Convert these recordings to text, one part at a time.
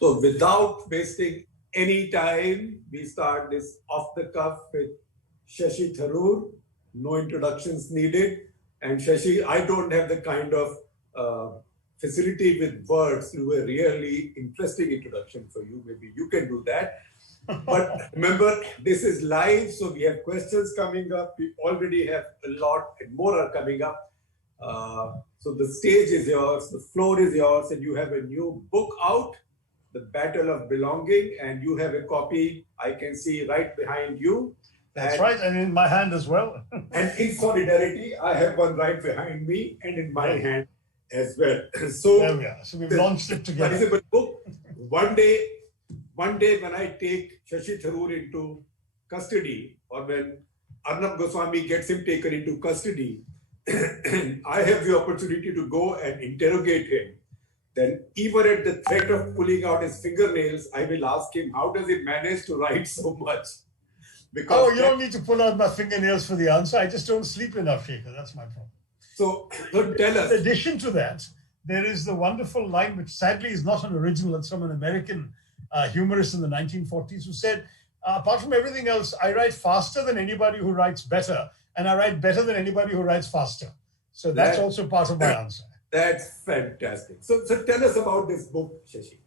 So without wasting any time, we start this off the cuff with Shashi Tharoor. No introductions needed. And Shashi, I don't have the kind of facility with words to do a really interesting introduction for you. Maybe you can do that. But remember, this is live, so we have questions coming up. We already have a lot and more are coming up. So the stage is yours, the floor is yours, and you have a new book out, The Battle of Belonging, and you have a copy I can see right behind you. That's right, and in my hand as well. And in solidarity, I have one right behind me and in my hand as well. So there we are. So we've launched it together. That is a book. One day when I take Shashi Tharoor into custody, or when Arnab Goswami gets him taken into custody, and I have the opportunity to go and interrogate him, then even at the threat of pulling out his fingernails, I will ask him, how does he manage to write so much? Because you don't need to pull out my fingernails for the answer. I just don't sleep enough, Shekhar. That's my problem. So tell us. In addition to that, there is the wonderful line, which sadly is not an original. It's from an American humorist in the 1940s who said, apart from everything else, I write faster than anybody who writes better, and I write better than anybody who writes faster. So that's also part of my answer. That's fantastic. So tell us about this book, Shashi.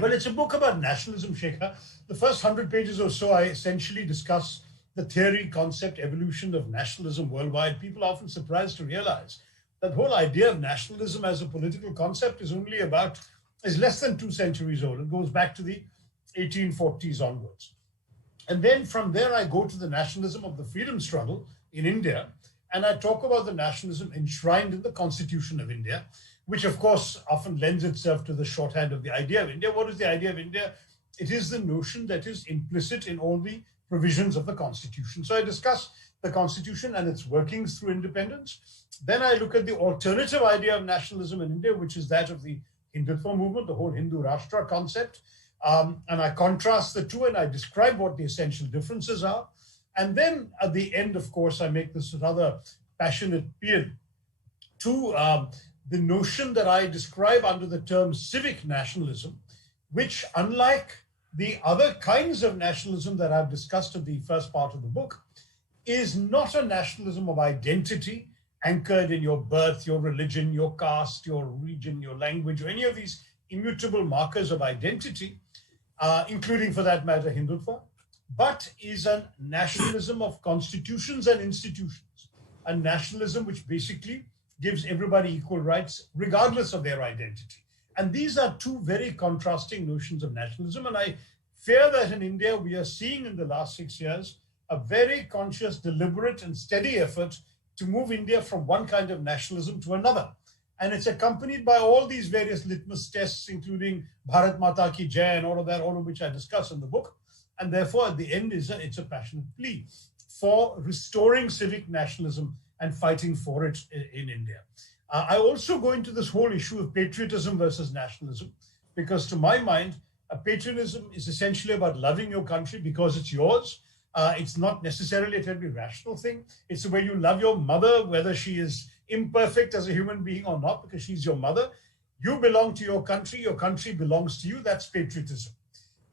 Well, it's a book about nationalism, Shekhar. The first 100 pages or so, I essentially discuss the theory, concept, evolution of nationalism worldwide. People are often surprised to realize that the whole idea of nationalism as a political concept is less than 2 centuries old. It goes back to the 1840s onwards. And then from there, I go to the nationalism of the freedom struggle in India, and I talk about the nationalism enshrined in the Constitution of India, which of course often lends itself to the shorthand of the idea of India. What is the idea of India? It is the notion that is implicit in all the provisions of the Constitution. So I discuss the Constitution and its workings through independence. Then I look at the alternative idea of nationalism in India, which is that of the Hindutva movement, the whole Hindu Rashtra concept. And I contrast the two and I describe what the essential differences are. And then at the end, of course, I make this rather passionate appeal to the notion that I describe under the term civic nationalism, which, unlike the other kinds of nationalism that I've discussed in the first part of the book, is not a nationalism of identity anchored in your birth, your religion, your caste, your region, your language, or any of these immutable markers of identity, including, for that matter, Hindutva, but is a nationalism of constitutions and institutions, a nationalism which basically gives everybody equal rights regardless of their identity. And these are two very contrasting notions of nationalism. And I fear that in India, we are seeing in the last 6 years a very conscious, deliberate and steady effort to move India from one kind of nationalism to another. And it's accompanied by all these various litmus tests, including Bharat Mata Ki Jai and all of that, all of which I discuss in the book. And therefore, at the end, it's a passionate plea for restoring civic nationalism and fighting for it in India. I also go into this whole issue of patriotism versus nationalism, because to my mind, patriotism is essentially about loving your country because it's yours. It's not necessarily a terribly rational thing. It's the way you love your mother, whether she is imperfect as a human being or not, because she's your mother. You belong to your country belongs to you. That's patriotism.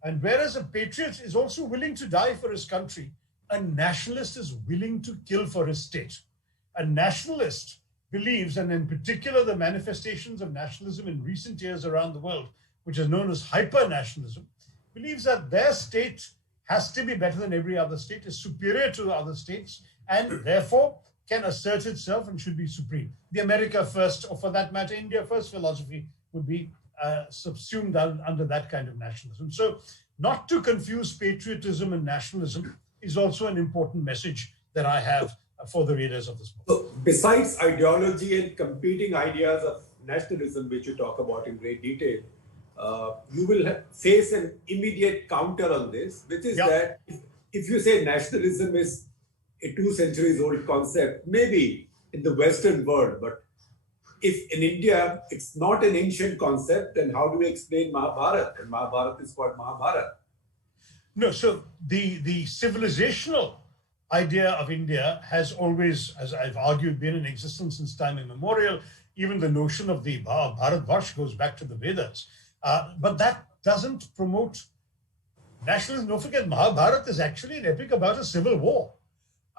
And whereas a patriot is also willing to die for his country, a nationalist is willing to kill for his state. A nationalist believes, and in particular the manifestations of nationalism in recent years around the world, which is known as hyper-nationalism, believes that their state has to be better than every other state, is superior to other states, and therefore can assert itself and should be supreme. The America first, or for that matter, India first philosophy would be subsumed under that kind of nationalism. So not to confuse patriotism and nationalism is also an important message that I have for the readers of this book. So besides ideology and competing ideas of nationalism, which you talk about in great detail, you will face an immediate counter on this, which is that if you say nationalism is a 2 centuries old concept, maybe in the Western world, but if in India it's not an ancient concept, then how do we explain Mahabharata? And Mahabharata is called Mahabharata. No, so the civilizational idea of India has always, as I've argued, been in existence since time immemorial. Even the notion of the Bharatvarsh goes back to the Vedas. But that doesn't promote nationalism. Don't forget, Mahabharata is actually an epic about a civil war.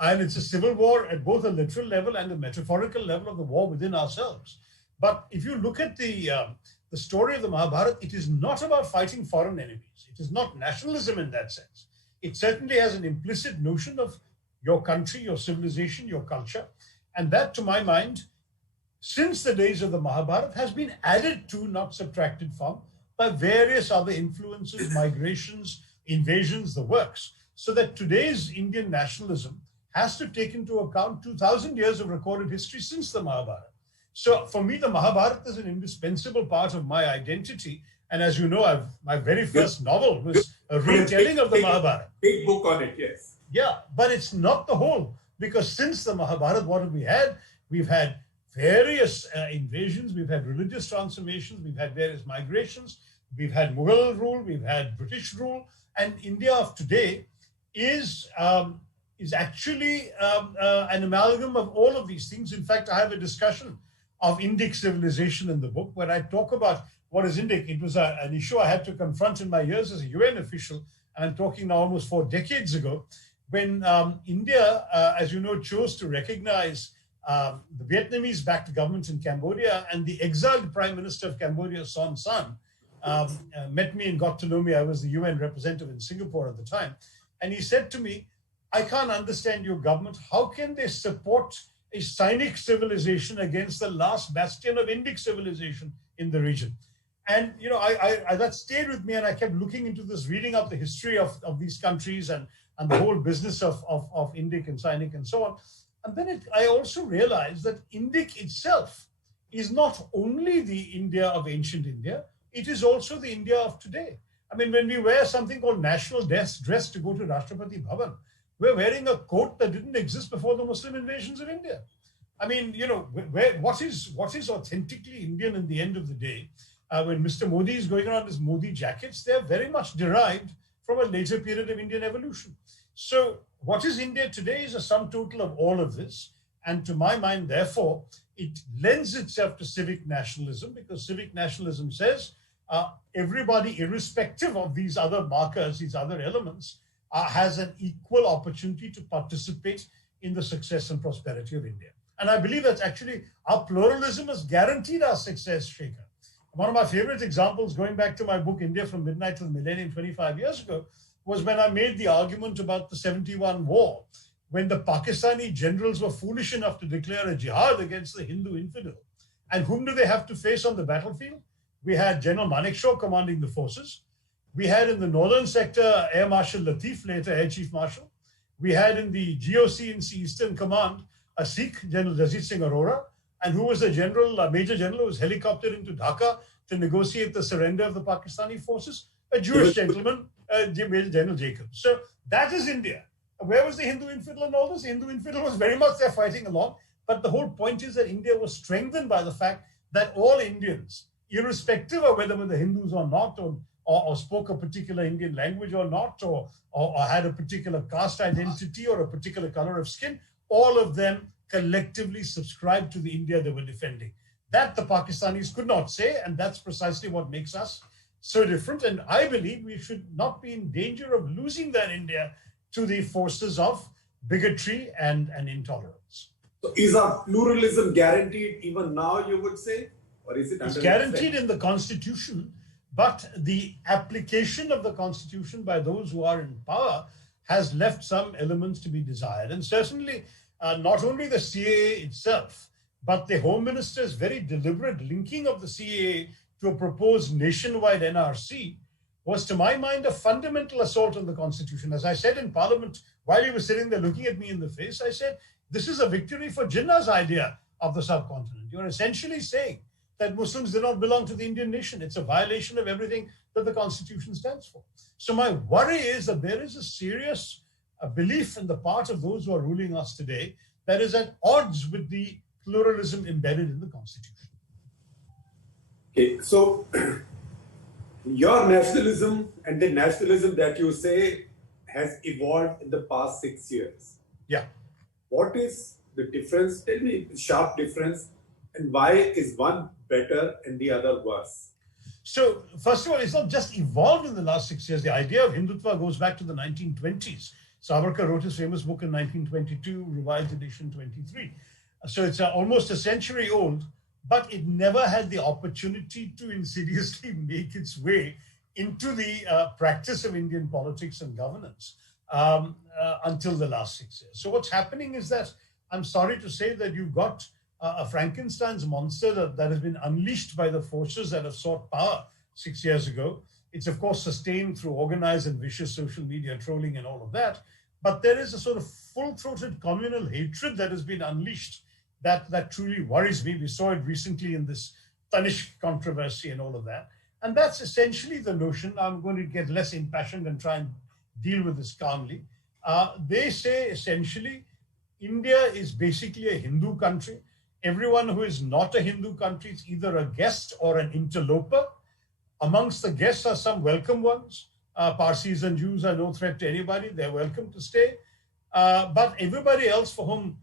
And it's a civil war at both a literal level and a metaphorical level of the war within ourselves. But if you look at the story of the Mahabharata, it is not about fighting foreign enemies. It is not nationalism in that sense. It certainly has an implicit notion of your country, your civilization, your culture. And that, to my mind, since the days of the Mahabharata, has been added to, not subtracted from, by various other influences, migrations, invasions, the works. So that today's Indian nationalism has to take into account 2,000 years of recorded history since the Mahabharata. So for me, the Mahabharata is an indispensable part of my identity. And as you know, my very first novel was a retelling of the Mahabharata. Big book on it, yes. Yeah, but it's not the whole, because since the Mahabharata, what have we had? We've had various invasions, we've had religious transformations, we've had various migrations, we've had Mughal rule, we've had British rule, and India of today is actually an amalgam of all of these things. In fact, I have a discussion of Indic civilization in the book where I talk about what is Indic. It was an issue I had to confront in my years as a UN official, and I'm talking now almost 4 decades ago, when India, as you know, chose to recognize the Vietnamese-backed government in Cambodia, and the exiled Prime Minister of Cambodia, Son Sann, met me and got to know me. I was the UN representative in Singapore at the time. And he said to me, I can't understand your government. How can they support a Sinic civilization against the last bastion of Indic civilization in the region? And, you know, I that stayed with me, and I kept looking into this, reading up the history of these countries and the whole business of Indic and Sinic and so on. And then I also realized that Indic itself is not only the India of ancient India, it is also the India of today. I mean, when we wear something called national dress to go to Rashtrapati Bhavan, we're wearing a coat that didn't exist before the Muslim invasions of India. I mean, you know, what is authentically Indian in the end of the day? When Mr. Modi is going around his Modi jackets, they're very much derived from a later period of Indian evolution. So what is India today is a sum total of all of this. And to my mind, therefore, it lends itself to civic nationalism, because civic nationalism says everybody, irrespective of these other markers, these other elements, has an equal opportunity to participate in the success and prosperity of India. And I believe that's actually, our pluralism has guaranteed our success, Shekhar. One of my favorite examples, going back to my book, India from Midnight to the Millennium 25 years ago, was when I made the argument about the 71 war, when the Pakistani generals were foolish enough to declare a jihad against the Hindu infidel. And whom do they have to face on the battlefield? We had General Manekshaw commanding the forces. We had in the northern sector Air Marshal Latif, later Air Chief Marshal. We had in the GOC&C Eastern Command a Sikh, General Jazit Singh Arora, and who was the general, Major General, who was helicoptered into Dhaka to negotiate the surrender of the Pakistani forces, a Jewish gentleman, Major General Jacobs. So that is India. Where was the Hindu infidel in all this? The Hindu infidel was very much there fighting along. But the whole point is that India was strengthened by the fact that all Indians, irrespective of whether they were Hindus or not, or spoke a particular Indian language or not, or had a particular caste identity or a particular color of skin, all of them collectively subscribed to the India they were defending. That the Pakistanis could not say, and that's precisely what makes us so different. And I believe we should not be in danger of losing that India to the forces of bigotry and intolerance. So is our pluralism guaranteed even now, you would say? Or is it It's guaranteed in the Constitution, but the application of the Constitution by those who are in power has left some elements to be desired. And certainly, not only the CAA itself, but the Home Minister's very deliberate linking of the CAA to a proposed nationwide NRC was, to my mind, a fundamental assault on the Constitution. As I said in Parliament, while he was sitting there looking at me in the face, I said, this is a victory for Jinnah's idea of the subcontinent. You're essentially saying that Muslims do not belong to the Indian nation. It's a violation of everything that the Constitution stands for. So my worry is that there is a serious belief in the part of those who are ruling us today that is at odds with the pluralism embedded in the Constitution. Okay, so your nationalism and the nationalism that you say has evolved in the past 6 years. Yeah. What is the difference? Tell me the sharp difference, and why is one better and the other worse? So first of all, it's not just evolved in the last 6 years. The idea of Hindutva goes back to the 1920s. Savarkar wrote his famous book in 1922, revised edition 23. So it's almost a century old, but it never had the opportunity to insidiously make its way into the practice of Indian politics and governance until the last 6 years. So what's happening is that I'm sorry to say that you've got a Frankenstein's monster that has been unleashed by the forces that have sought power 6 years ago. It's of course sustained through organized and vicious social media trolling and all of that. But there is a sort of full-throated communal hatred that has been unleashed that truly worries me. We saw it recently in this Tanishq controversy and all of that. And that's essentially the notion. I'm going to get less impassioned and try and deal with this calmly. They say essentially India is basically a Hindu country. Everyone who is not a Hindu country is either a guest or an interloper. Amongst the guests are some welcome ones. Parsis and Jews are no threat to anybody. They're welcome to stay. But everybody else for whom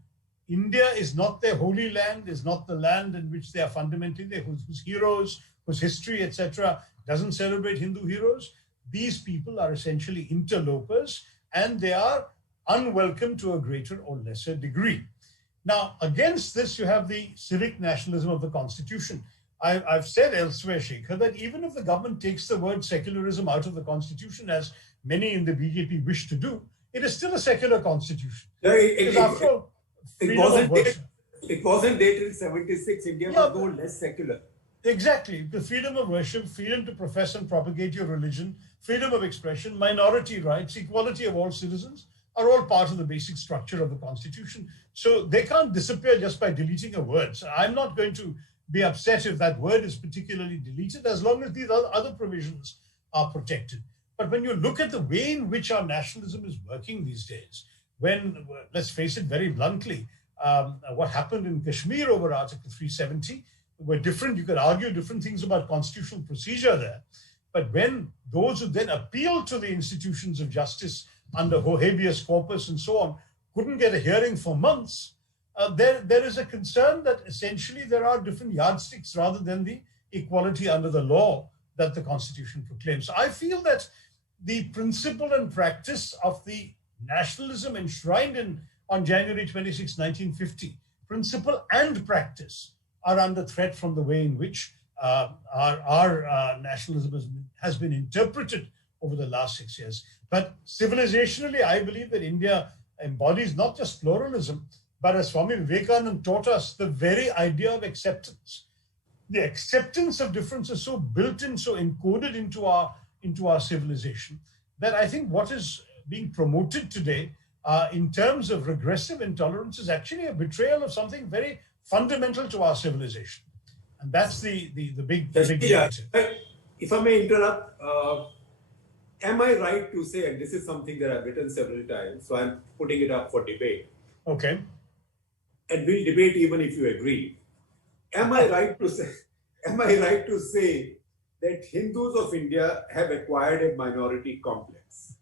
India is not their holy land, is not the land in which they are fundamentally there, whose heroes, whose history, etc., doesn't celebrate Hindu heroes, these people are essentially interlopers and they are unwelcome to a greater or lesser degree. Now, against this, you have the civic nationalism of the Constitution. I've said elsewhere, Shekhar, that even if the government takes the word secularism out of the Constitution, as many in the BJP wish to do, it is still a secular Constitution. Yeah, after all, it wasn't dated in 76. India was no less secular. Exactly. The freedom of worship, freedom to profess and propagate your religion, freedom of expression, minority rights, equality of all citizens are all part of the basic structure of the Constitution. So they can't disappear just by deleting a word. So I'm not going to be upset if that word is particularly deleted, as long as these other provisions are protected. But when you look at the way in which our nationalism is working these days, when, let's face it very bluntly, what happened in Kashmir over Article 370 were different. You could argue different things about constitutional procedure there. But when those who then appealed to the institutions of justice under habeas corpus and so on couldn't get a hearing for months, there is a concern that essentially there are different yardsticks rather than the equality under the law that the Constitution proclaims. So I feel that the principle and practice of the nationalism enshrined on January 26, 1950, principle and practice are under threat from the way in which our nationalism has been interpreted over the last 6 years. But civilizationally, I believe that India embodies not just pluralism, but as Swami Vivekananda taught us, the very idea of acceptance. The acceptance of difference is so built in, so encoded into our civilization, that I think what is being promoted today in terms of regressive intolerance is actually a betrayal of something very fundamental to our civilization. And that's the big narrative. If I may interrupt, am I right to say, and this is something that I've written several times, so I'm putting it up for debate. Okay. And we'll debate even if you agree. Am I right to say that Hindus of India have acquired a minority complex?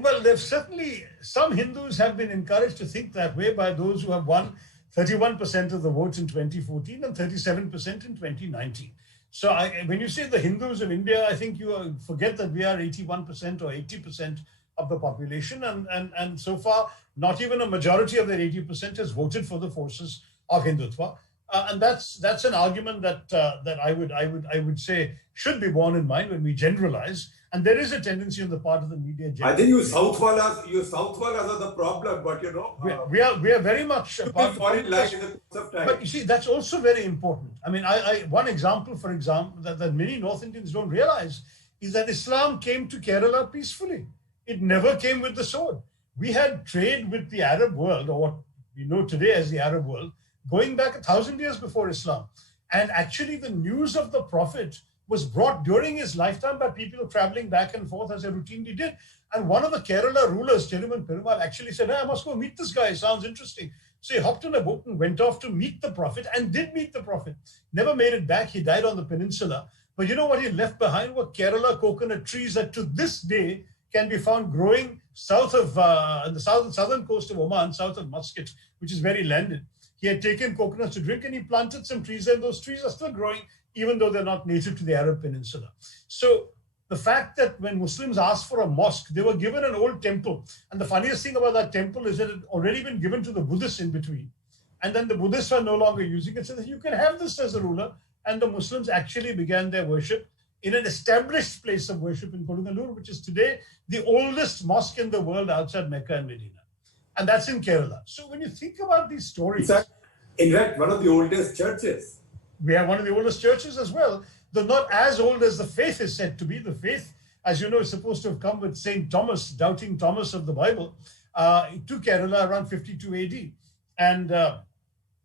Well, there's certainly some Hindus have been encouraged to think that way by those who have won 31% of the votes in 2014 and 37% in 2019. So when you say the Hindus of India, I think you forget that we are 81% or 80% of the population. And so far, not even a majority of that 80% has voted for the forces of Hindutva. And that's an argument that I would say should be borne in mind when we generalize. And there is a tendency on the part of the media. I think you Southwalas are the problem, but you know we are very much a part of in the course of time. But you see, that's also very important. I mean, one example, for example, that many North Indians don't realize is that Islam came to Kerala peacefully. It never came with the sword. We had trade with the Arab world, or what we know today as the Arab world, going back 1,000 years before Islam. And actually the news of the Prophet was brought during his lifetime by people traveling back and forth as they routinely did. And one of the Kerala rulers, Cheriman Perumal, actually said, hey, I must go meet this guy. Sounds interesting. So he hopped on a boat and went off to meet the Prophet and did meet the Prophet. Never made it back. He died on the peninsula. But you know what he left behind were Kerala coconut trees that to this day can be found growing south of the southern coast of Oman, south of Muscat, which is very landed. He had taken coconuts to drink and he planted some trees, and those trees are still growing even though they're not native to the Arab Peninsula. So the fact that when Muslims asked for a mosque, they were given an old temple. And the funniest thing about that temple is that it had already been given to the Buddhists in between. And then the Buddhists are no longer using it. So that you can have this as a ruler. And the Muslims actually began their worship in an established place of worship in Kodungalur, which is today the oldest mosque in the world outside Mecca and Medina. And that's in Kerala. So when you think about these stories... In fact, one of the oldest churches. We have one of the oldest churches as well, though not as old as the faith is said to be. The faith, as you know, is supposed to have come with St. Thomas, doubting Thomas of the Bible, to Kerala around 52 AD. And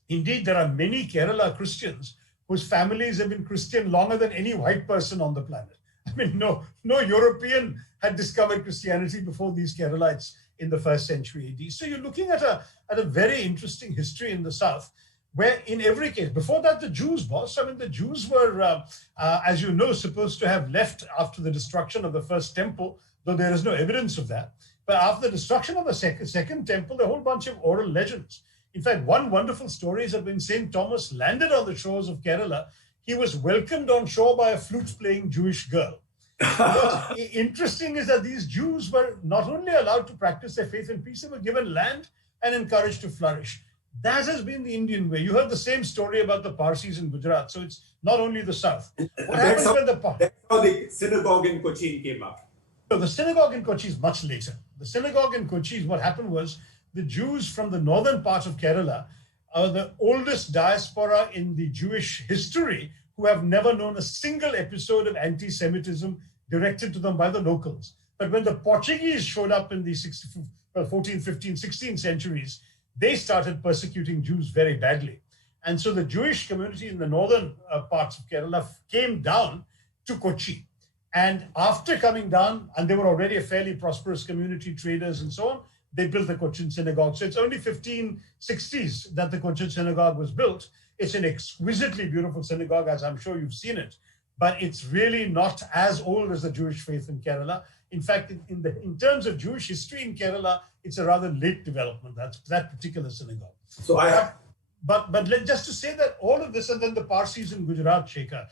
indeed, there are many Kerala Christians whose families have been Christian longer than any white person on the planet. I mean, no European had discovered Christianity before these Keralites in the 1st century AD. So you're looking at a very interesting history in the South, where in every case, before that, the Jews, boss, I mean, the Jews were, as you know, supposed to have left after the destruction of the first temple, though there is no evidence of that. But after the destruction of the second temple, a whole bunch of oral legends. In fact, one wonderful story is that when St. Thomas landed on the shores of Kerala, he was welcomed on shore by a flute-playing Jewish girl. What's interesting is that these Jews were not only allowed to practice their faith in peace, they were given land and encouraged to flourish. That has been the Indian way. You heard the same story about the Parsis in Gujarat. So it's not only the South. What happens when that's how the synagogue in Cochin came up. So the synagogue in Kochi is much later. The synagogue in Kochi, what happened was the Jews from the northern part of Kerala are the oldest diaspora in the Jewish history who have never known a single episode of anti-Semitism directed to them by the locals. But when the Portuguese showed up in the 14th, 15th, 16th centuries, they started persecuting Jews very badly. And so the Jewish community in the northern parts of Kerala came down to Kochi. And after coming down, and they were already a fairly prosperous community, traders and so on, they built the Cochin Synagogue. So it's only 1560s that the Cochin Synagogue was built. It's an exquisitely beautiful synagogue, as I'm sure you've seen it. But it's really not as old as the Jewish faith in Kerala. In fact, in terms of Jewish history in Kerala, it's a rather late development, that particular synagogue. So just to say that all of this, and then the Parsis in Gujarat, Shekhar,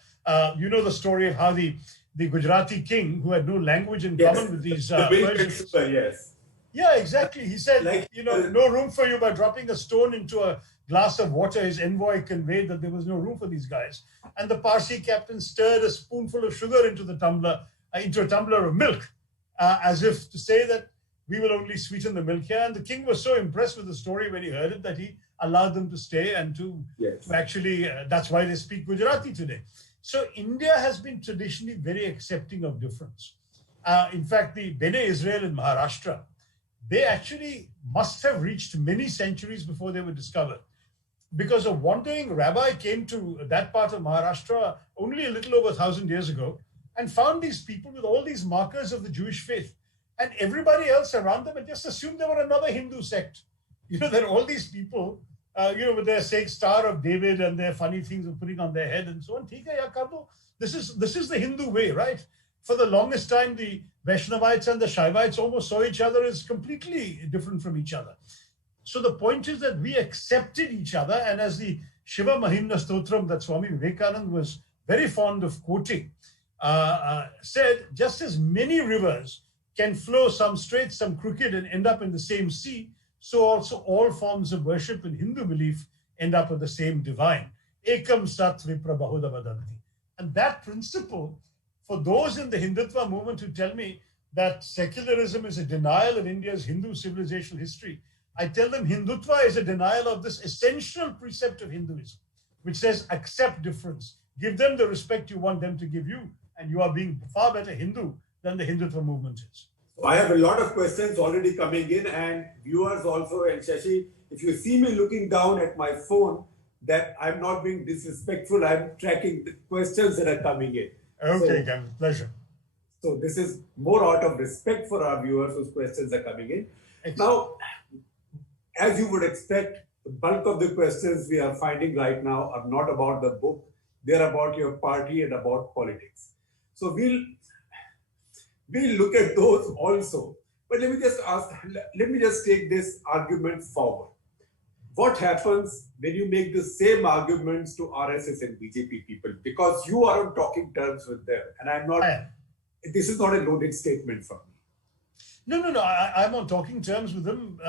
you know the story of how the Gujarati king, who had no language in common with these Persians. Yes. Yeah, exactly. He said, no room for you. By dropping a stone into a glass of water, his envoy conveyed that there was no room for these guys. And the Parsi captain stirred a spoonful of sugar into a tumbler of milk, as if to say that we will only sweeten the milk here. And the king was so impressed with the story when he heard it that he allowed them to stay and to actually, that's why they speak Gujarati today. So India has been traditionally very accepting of difference. In fact, the Bene Israel in Maharashtra, they actually must have reached many centuries before they were discovered, because a wandering rabbi came to that part of Maharashtra only a little over 1,000 years ago and found these people with all these markers of the Jewish faith. And everybody else around them had just assumed they were another Hindu sect. That all these people, with their Star of David and their funny things of putting on their head and so on. This is the Hindu way, right? For the longest time, the Vaishnavites and the Shaivites almost saw each other as completely different from each other. So the point is that we accepted each other, and as the Shiva Mahimna Stotram that Swami Vivekananda was very fond of quoting, said, just as many rivers can flow, some straight, some crooked, and end up in the same sea, so also all forms of worship in Hindu belief end up with the same divine. Ekam Sat Vipra Bahuda Vadanti. And that principle, for those in the Hindutva movement who tell me that secularism is a denial of India's Hindu civilizational history, I tell them Hindutva is a denial of this essential precept of Hinduism, which says accept difference, give them the respect you want them to give you, and you are being far better Hindu than the Hindutva movement is. I have a lot of questions already coming in, and viewers also. And Shashi, if you see me looking down at my phone, that I'm not being disrespectful, I'm tracking the questions that are coming in. Okay, so, pleasure. So this is more out of respect for our viewers whose questions are coming in. Excellent. Now, as you would expect, the bulk of the questions we are finding right now are not about the book, they're about your party and about politics. So we'll look at those also. But let me just take this argument forward. what happens when you make the same arguments to RSS and BJP people? Because you are on talking terms with them, and I'm not. This is not a loaded statement from me. No. I'm on talking terms with them,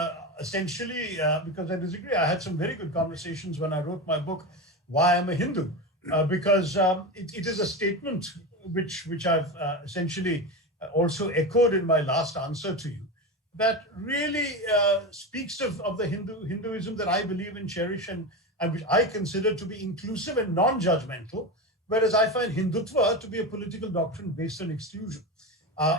essentially because I disagree. I had some very good conversations when I wrote my book, Why I'm a Hindu, because it is a statement which I've essentially also echoed in my last answer to you, that really speaks of the Hinduism that I believe and cherish, and which I consider to be inclusive and non-judgmental, whereas I find Hindutva to be a political doctrine based on exclusion.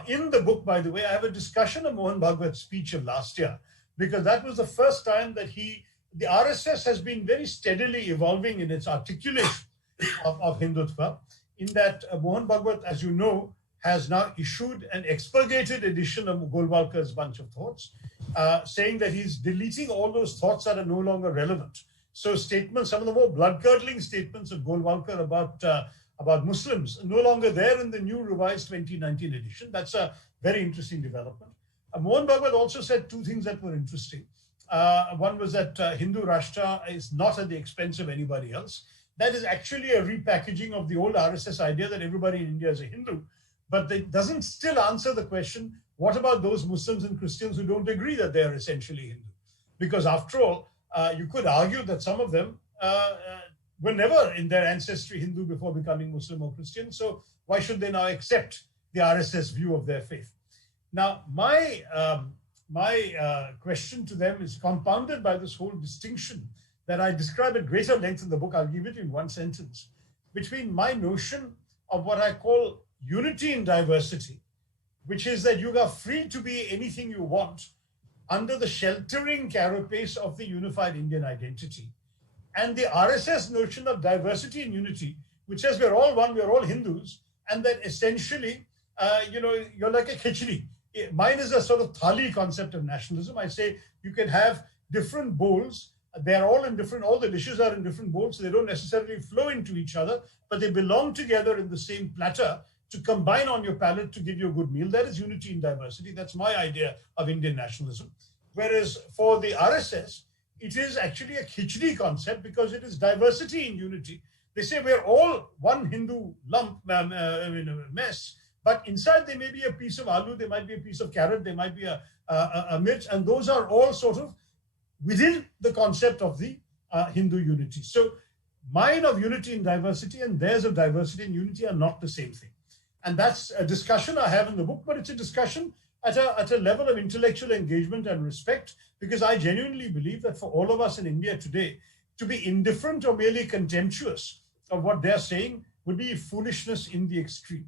In the book, by the way, I have a discussion of Mohan Bhagwat's speech of last year, because that was the first time that the RSS has been very steadily evolving in its articulation of Hindutva, in that Mohan Bhagwat, as you know, has now issued an expurgated edition of Golwalkar's Bunch of Thoughts, saying that he's deleting all those thoughts that are no longer relevant. So statements, some of the more blood-curdling statements of Golwalkar about Muslims, no longer there in the new revised 2019 edition. That's a very interesting development. Mohan Bhagwat also said two things that were interesting. One was that Hindu Rashtra is not at the expense of anybody else. That is actually a repackaging of the old RSS idea that everybody in India is a Hindu, but it doesn't still answer the question, what about those Muslims and Christians who don't agree that they are essentially Hindu? Because after all, you could argue that some of them were never in their ancestry Hindu before becoming Muslim or Christian. So why should they now accept the RSS view of their faith? Now, my question to them is compounded by this whole distinction that I describe at greater length in the book. I'll give it in one sentence, between my notion of what I call unity in diversity, which is that you are free to be anything you want under the sheltering carapace of the unified Indian identity, and the RSS notion of diversity and unity, which says we're all one, we're all Hindus, and that essentially, you're like a khichdi. Mine is a sort of thali concept of nationalism. I say you can have different bowls. They're all all the dishes are in different bowls, so they don't necessarily flow into each other, but they belong together in the same platter to combine on your palate to give you a good meal. That is unity in diversity. That's my idea of Indian nationalism. Whereas for the RSS, it is actually a khichdi concept because it is diversity in unity. They say we're all one Hindu lump, mess, but inside there may be a piece of aloo, there might be a piece of carrot, there might be a mirch, and those are all sort of within the concept of the Hindu unity. So mine of unity and diversity and theirs of diversity and unity are not the same thing. And that's a discussion I have in the book, but it's a discussion at a level of intellectual engagement and respect, because I genuinely believe that for all of us in India today, to be indifferent or merely contemptuous of what they're saying would be foolishness in the extreme.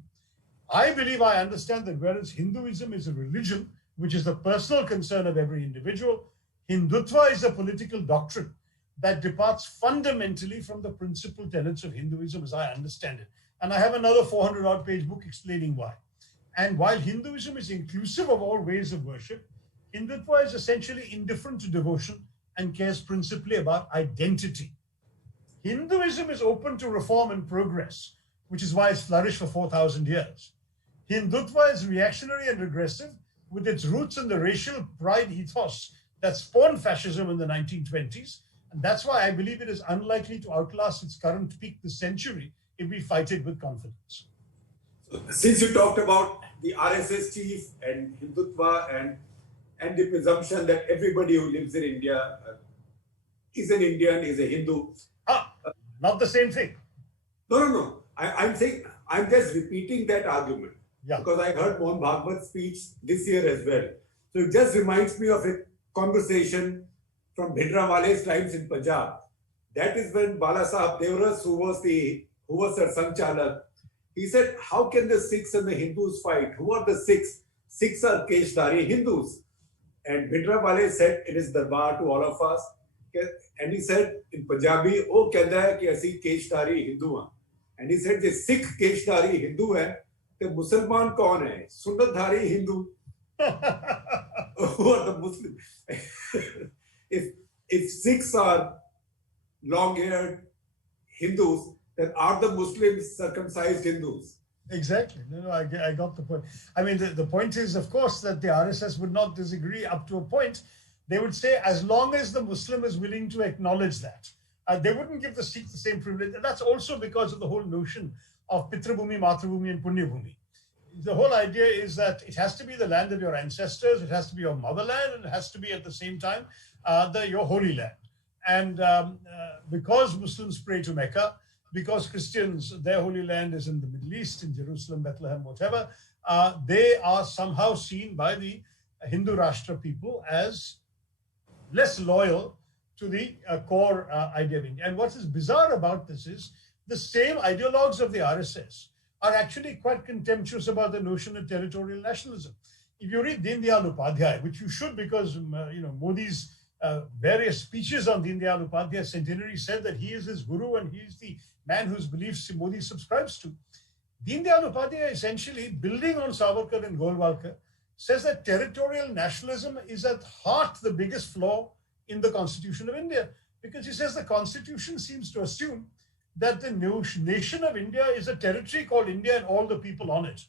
I believe I understand that whereas Hinduism is a religion, which is the personal concern of every individual, Hindutva is a political doctrine that departs fundamentally from the principal tenets of Hinduism as I understand it. And I have another 400-odd page book explaining why. And while Hinduism is inclusive of all ways of worship, Hindutva is essentially indifferent to devotion and cares principally about identity. Hinduism is open to reform and progress, which is why it's flourished for 4,000 years. Hindutva is reactionary and regressive, with its roots in the racial pride ethos that spawned fascism in the 1920s. And that's why I believe it is unlikely to outlast its current peak this century if we fight it with confidence. So, since you talked about the RSS chief and Hindutva and the presumption that everybody who lives in India is an Indian, is a Hindu. Not the same thing. No. I'm saying, I'm just repeating that argument. Yeah. Because I heard Mohan Bhagwat's speech this year as well. So it just reminds me of a conversation from Bhindranwale's times in Punjab. That is when Bala Sahib Devras, who was their Sanchalak, he said, how can the Sikhs and the Hindus fight? Who are the Sikhs? Sikhs are Keshdari Hindus. And Bhindranwale said, it is Darbar to all of us. And he said in Punjabi, oh, kehda hai ki assi Keshdari Hindu hain. And he said, the Sikh Keshdari Hindu hai, the Musalman kaun hai? Sunnatdhari Hindu. Who are the Muslims? if Sikhs are long-haired Hindus, then are the Muslims circumcised Hindus? Exactly. No, I got the point. I mean, the point is, of course, that the RSS would not disagree up to a point, They would say, as long as the Muslim is willing to acknowledge that, they wouldn't give the Sikh the same privilege. And that's also because of the whole notion of Pitrabhumi, Matrabhumi, and Punyabhumi. The whole idea is that it has to be the land of your ancestors, it has to be your motherland, and it has to be at the same time your holy land. And because Muslims pray to Mecca, because Christians, their holy land is in the Middle East, in Jerusalem, Bethlehem, whatever, they are somehow seen by the Hindu Rashtra people as less loyal to the core idea of India. And what is bizarre about this is the same ideologues of the RSS are actually quite contemptuous about the notion of territorial nationalism. If you read Deen Dayal Upadhyay, which you should, because Modi's various speeches on Deen Dayal Upadhyay's centenary said that he is his guru and he is the man whose beliefs Modi subscribes to. Deen Dayal Upadhyay, essentially building on Savarkar and Golwalkar, says that territorial nationalism is at heart the biggest flaw in the Constitution of India, because he says the Constitution seems to assume that the nation of India is a territory called India and all the people on it.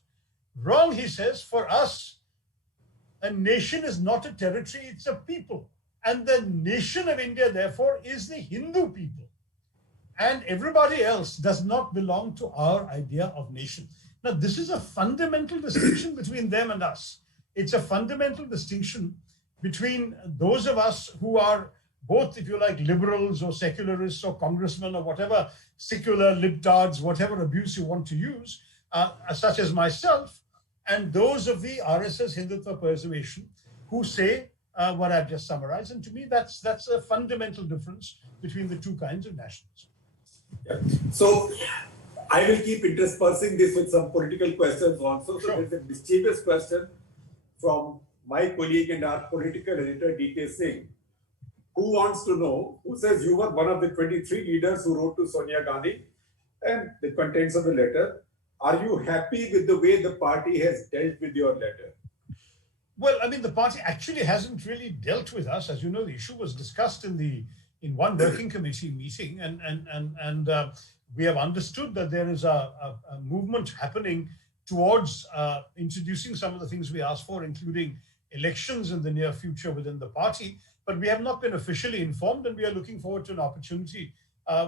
Wrong, he says. For us, a nation is not a territory, it's a people. And the nation of India, therefore, is the Hindu people. And everybody else does not belong to our idea of nation. Now, this is a fundamental distinction between them and us. It's a fundamental distinction between those of us who are both, if you like, liberals or secularists or congressmen or whatever, secular libtards, whatever abuse you want to use, such as myself, and those of the RSS Hindutva persuasion who say what I've just summarized. And to me, that's a fundamental difference between the two kinds of nationalism. Yeah. So I will keep interspersing this with some political questions also. So there's a mischievous question from my colleague and our political editor, D.K. Singh, who wants to know, who says you were one of the 23 leaders who wrote to Sonia Gandhi, and the contents of the letter. Are you happy with the way the party has dealt with your letter? Well, I mean, the party actually hasn't really dealt with us. As you know, the issue was discussed in one working committee meeting, and we have understood that there is a movement happening towards introducing some of the things we asked for, including elections in the near future within the party. But we have not been officially informed, and we are looking forward to an opportunity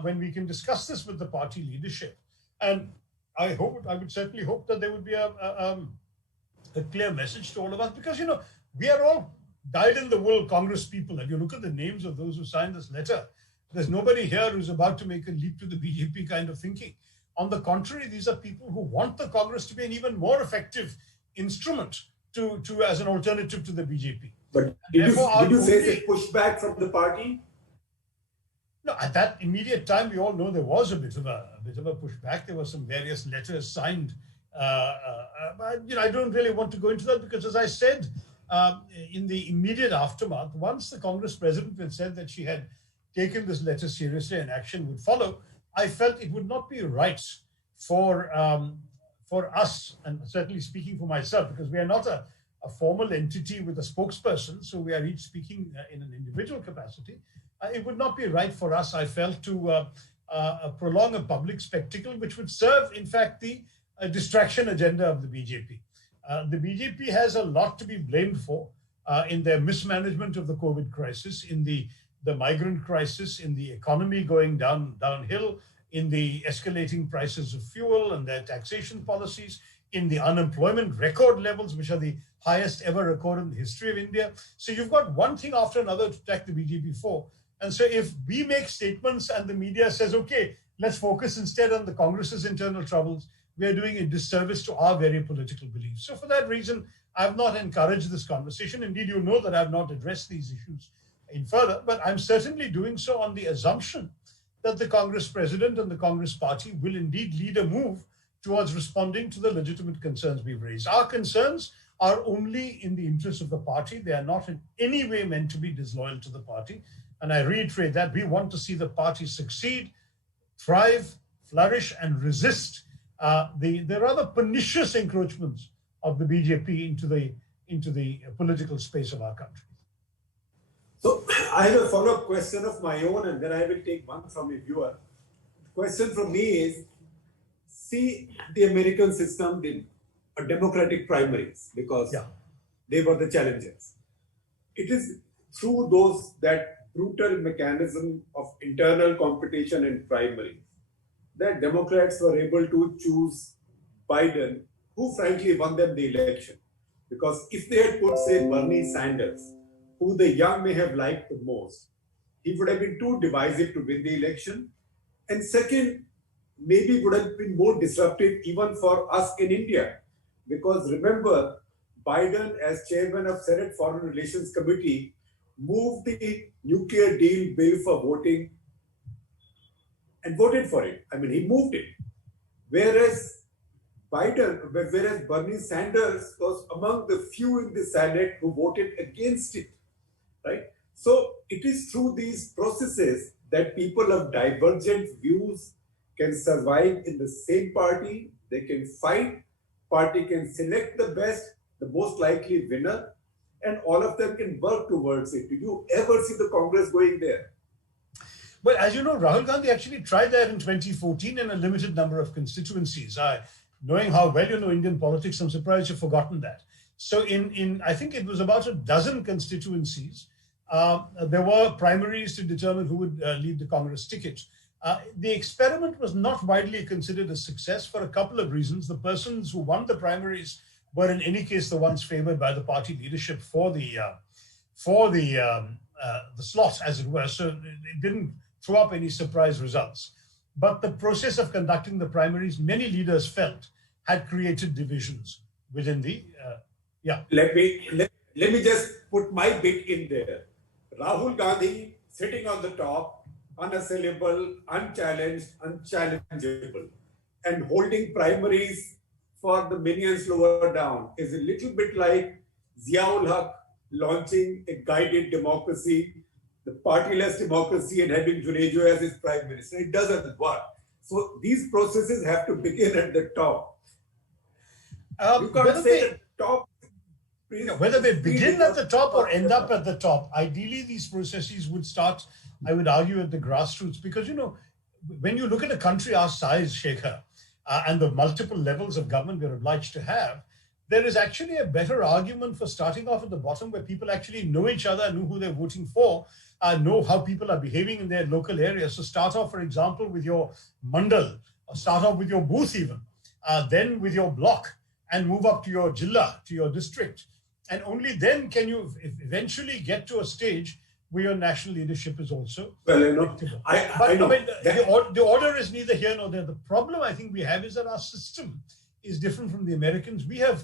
when we can discuss this with the party leadership. And I would certainly hope that there would be a clear message to all of us, because, we are all dyed-in-the-wool Congress people. If you look at the names of those who signed this letter, there's nobody here who's about to make a leap to the BJP kind of thinking. On the contrary, these are people who want the Congress to be an even more effective instrument to as an alternative to the BJP. But did you face a pushback from the party? No, at that immediate time, we all know there was a bit of a pushback. There were some various letters signed. I don't really want to go into that because, as I said, in the immediate aftermath, once the Congress president had said that she had taken this letter seriously and action would follow, I felt it would not be right for us, and certainly speaking for myself, because we are not a formal entity with a spokesperson, so we are each speaking in an individual capacity. It would not be right for us, I felt, to prolong a public spectacle which would serve, in fact, the distraction agenda of the BJP. The BJP has a lot to be blamed for in their mismanagement of the COVID crisis, in the migrant crisis, in the economy going downhill, in the escalating prices of fuel and their taxation policies, in the unemployment record levels, which are the highest ever recorded in the history of India. So you've got one thing after another to attack the BJP for. And so if we make statements and the media says, okay, let's focus instead on the Congress's internal troubles, we are doing a disservice to our very political beliefs. So for that reason, I've not encouraged this conversation. Indeed, you know that I've not addressed these issues in further, but I'm certainly doing so on the assumption that the Congress president and the Congress party will indeed lead a move towards responding to the legitimate concerns we've raised. Our concerns are only in the interest of the party. They are not in any way meant to be disloyal to the party. And I reiterate that we want to see the party succeed, thrive, flourish, and resist the rather pernicious encroachments of the BJP into the political space of our country. So I have a follow-up question of my own, and then I will take one from a viewer. The question from me is, see the American system, the democratic primaries, because they were the challengers. It is through that brutal mechanism of internal competition and primaries, that Democrats were able to choose Biden, who frankly won them the election. Because if they had put, say, Bernie Sanders, who the young may have liked the most, he would have been too divisive to win the election. And second, maybe would have been more disruptive even for us in India. Because remember, Biden, as chairman of Senate Foreign Relations Committee, moved the nuclear deal bill for voting and voted for it. I mean, he moved it. Whereas Bernie Sanders was among the few in the Senate who voted against it, right? So it is through these processes that people of divergent views can survive in the same party, they can fight, party can select the best, the most likely winner, and all of them can work towards it. Did you ever see the Congress going there? Well, as you know, Rahul Gandhi actually tried that in 2014 in a limited number of constituencies. Knowing how well you know Indian politics, I'm surprised you've forgotten that. So in I think it was about a dozen constituencies, there were primaries to determine who would lead the Congress ticket. The experiment was not widely considered a success for a couple of reasons. The persons who won the primaries were in any case the ones favored by the party leadership for the slot, as it were. So it didn't throw up any surprise results. But the process of conducting the primaries, many leaders felt, had created divisions within the, Let me just put my bit in there. Rahul Gandhi sitting on the top, unassailable, unchallenged, unchallengeable, and holding primaries for the minions lower down is a little bit like Ziaul Haq launching a guided democracy, the partyless democracy, and having Junejo as his prime minister. It doesn't work. So these processes have to begin at the top. You can't say the top. Whether they begin at the top or end up at the top, ideally these processes would start, I would argue, at the grassroots. Because, you know, when you look at a country our size, Shekhar, and the multiple levels of government we're obliged to have, there is actually a better argument for starting off at the bottom, where people actually know each other, know who they're voting for, know how people are behaving in their local area. So start off, for example, with your mandal, or start off with your booth even, then with your block, and move up to your jilla, to your district. And only then can you eventually get to a stage where your national leadership is also predictable. The order is neither here nor there. The problem I think we have is that our system is different from the Americans. We have,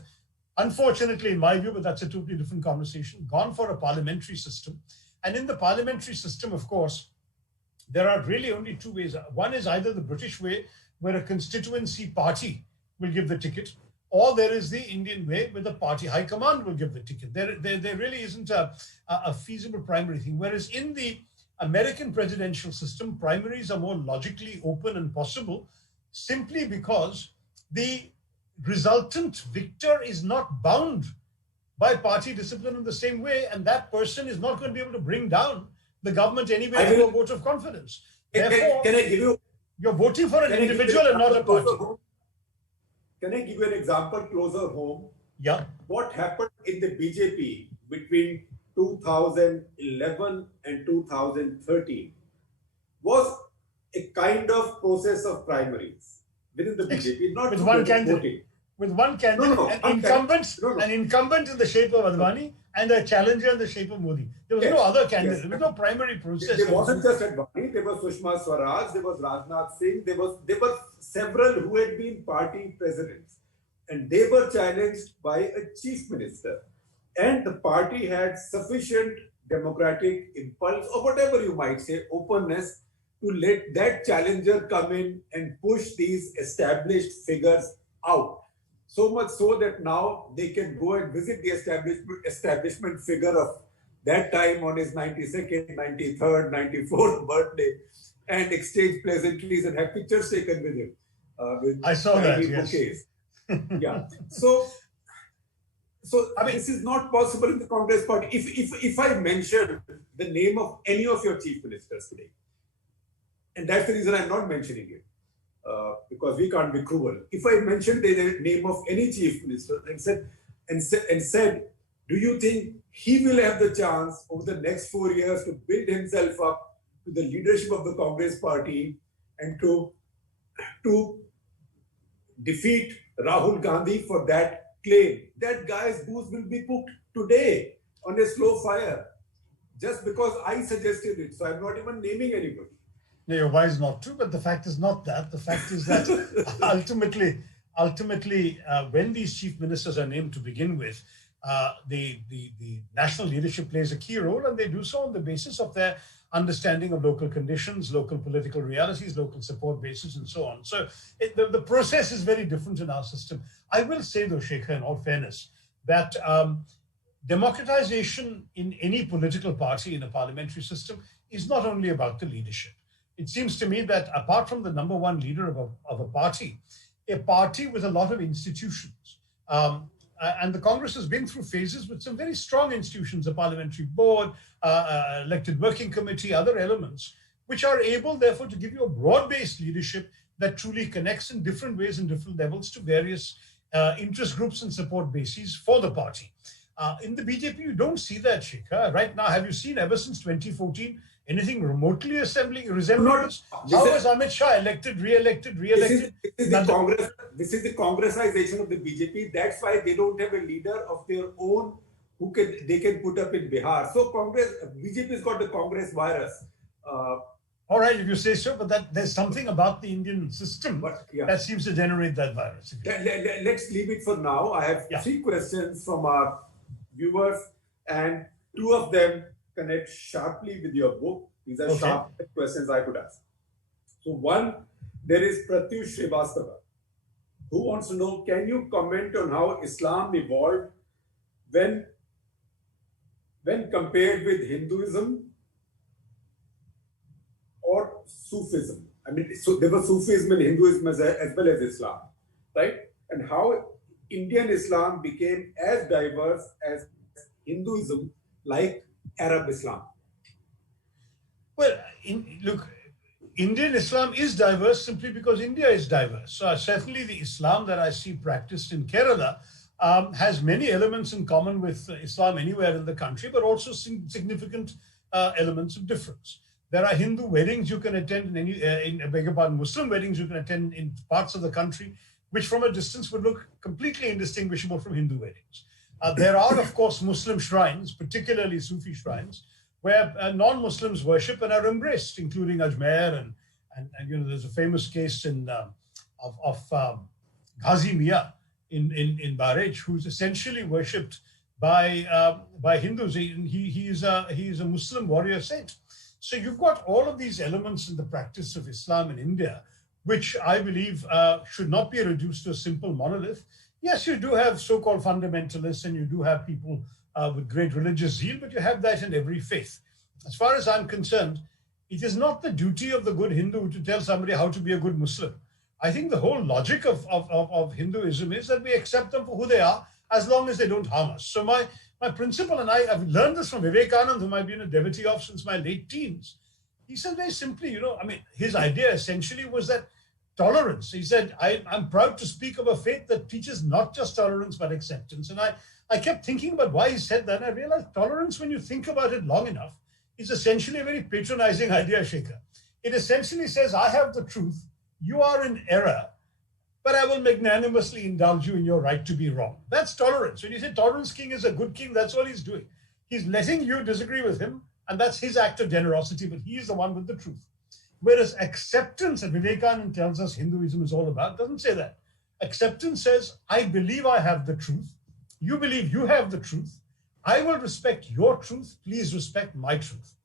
unfortunately, in my view, but that's a totally different conversation, gone for a parliamentary system. And in the parliamentary system, of course, there are really only two ways. One is either the British way, where a constituency party will give the ticket, or there is the Indian way, where the party high command will give the ticket. There really isn't a feasible primary thing. Whereas in the American presidential system, primaries are more logically open and possible, simply because the resultant victor is not bound by party discipline in the same way, and that person is not going to be able to bring down the government anyway through a vote of confidence. Therefore, you're voting for an individual and not a party. Can I give you an example closer home? Yeah. What happened in the BJP between 2011 and 2013 was a kind of process of primaries within the BJP, not with one candidate. With one candidate, an incumbent in the shape of Advani and a challenger in the shape of Modi. There was no other candidate. There was no primary process. There wasn't just Advani. There was Sushma Swaraj. There was Rajnath Singh. There were several who had been party presidents, and they were challenged by a chief minister. And the party had sufficient democratic impulse, or whatever you might say, openness, to let that challenger come in and push these established figures out. So much so that now they can go and visit the establishment figure of that time on his 92nd, 93rd, 94th birthday, and exchange pleasantries and have pictures taken with him. I saw that, yes. Bouquets. Yeah. So I mean, this is not possible in the Congress party. If I mention the name of any of your chief ministers today, and that's the reason I'm not mentioning it, because we can't be cruel. If I mentioned the name of any chief minister and said, do you think he will have the chance over the next 4 years to build himself up to the leadership of the Congress party and to defeat Rahul Gandhi for that claim? That guy's booth will be cooked today on a slow fire just because I suggested it. So I'm not even naming anybody. No, you're wise not to, but the fact is not that. The fact is that ultimately, when these chief ministers are named to begin with, the national leadership plays a key role, and they do so on the basis of their understanding of local conditions, local political realities, local support bases, and so on. So the process is very different in our system. I will say, though, Shekhar, in all fairness, that democratization in any political party in a parliamentary system is not only about the leadership. It seems to me that apart from the number one leader of a party with a lot of institutions, and the Congress has been through phases with some very strong institutions, a parliamentary board, elected working committee, other elements, which are able, therefore, to give you a broad-based leadership that truly connects in different ways and different levels to various interest groups and support bases for the party. In the BJP, you don't see that, Shekhar. Right now, have you seen ever since 2014 anything remotely resembling this? How was Amit Shah elected, re-elected? This is the Congressization of the BJP. That's why they don't have a leader of their own they can put up in Bihar. So BJP's got the Congress virus. All right, if you say so, but there's something about the Indian system that seems to generate that virus. Let's leave it for now. I have 3 questions from our viewers, and 2 of them connect sharply with your book. These are sharp questions I could ask. So one, there is Pratyush Srivastava, who wants to know, can you comment on how Islam evolved when compared with Hinduism or Sufism? I mean, so there was Sufism and Hinduism as well as Islam, right? And how Indian Islam became as diverse as Hinduism, like Arab Islam. Well, look, Indian Islam is diverse simply because India is diverse. So certainly the Islam that I see practiced in Kerala has many elements in common with Islam anywhere in the country, but also significant elements of difference. There are Hindu weddings you can attend Muslim weddings you can attend in parts of the country, which from a distance would look completely indistinguishable from Hindu weddings. There are, of course, Muslim shrines, particularly Sufi shrines, where non-Muslims worship and are embraced, including Ajmer, and there's a famous case of Ghazi Mia in Bahrain, who's essentially worshipped by Hindus. He is a Muslim warrior saint. So you've got all of these elements in the practice of Islam in India, which I believe should not be reduced to a simple monolith. Yes, you do have so-called fundamentalists and you do have people with great religious zeal, but you have that in every faith. As far as I'm concerned, it is not the duty of the good Hindu to tell somebody how to be a good Muslim. I think the whole logic of Hinduism is that we accept them for who they are as long as they don't harm us. So my principle, and I've learned this from Vivekananda, whom I've been a devotee of since my late teens. He said very simply, his idea essentially was that tolerance. He said, I'm proud to speak of a faith that teaches not just tolerance, but acceptance. And I kept thinking about why he said that. And I realized tolerance, when you think about it long enough, is essentially a very patronizing idea, Shekhar. It essentially says, I have the truth, you are in error, but I will magnanimously indulge you in your right to be wrong. That's tolerance. When you say tolerance king is a good king, that's all he's doing. He's letting you disagree with him, and that's his act of generosity, but he is the one with the truth. Whereas acceptance, that Vivekananda tells us Hinduism is all about, doesn't say that. Acceptance says, I believe I have the truth. You believe you have the truth. I will respect your truth. Please respect my truth.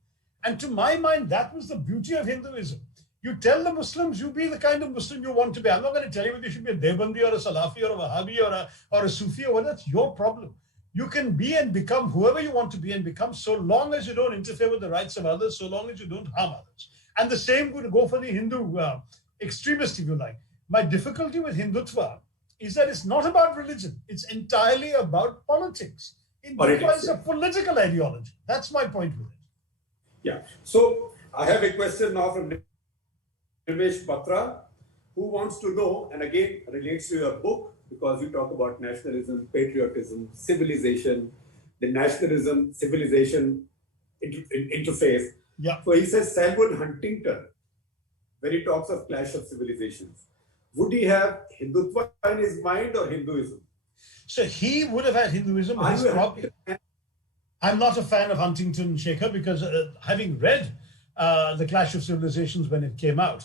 And to my mind, that was the beauty of Hinduism. You tell the Muslims, you be the kind of Muslim you want to be. I'm not going to tell you whether you should be a Deobandi or a Salafi or a Wahhabi or a Sufi or whatever. That's your problem. You can be and become whoever you want to be and become, so long as you don't interfere with the rights of others, so long as you don't harm others. And the same would go for the Hindu extremist, if you like. My difficulty with Hindutva is that it's not about religion. It's entirely about politics. Hindutva is a political ideology. That's my point with it. Yeah. So I have a question now from Nimesh Patra, who wants to know, and again relates to your book, because you talk about nationalism, patriotism, civilization. the nationalism, civilization interface. Yeah. So he says Selwyn Huntington, when he talks of clash of civilizations, would he have Hindutva in his mind or Hinduism? So he would have had Hinduism. Are you I'm not a fan of Huntington, Shekhar, because having read The Clash of Civilizations when it came out,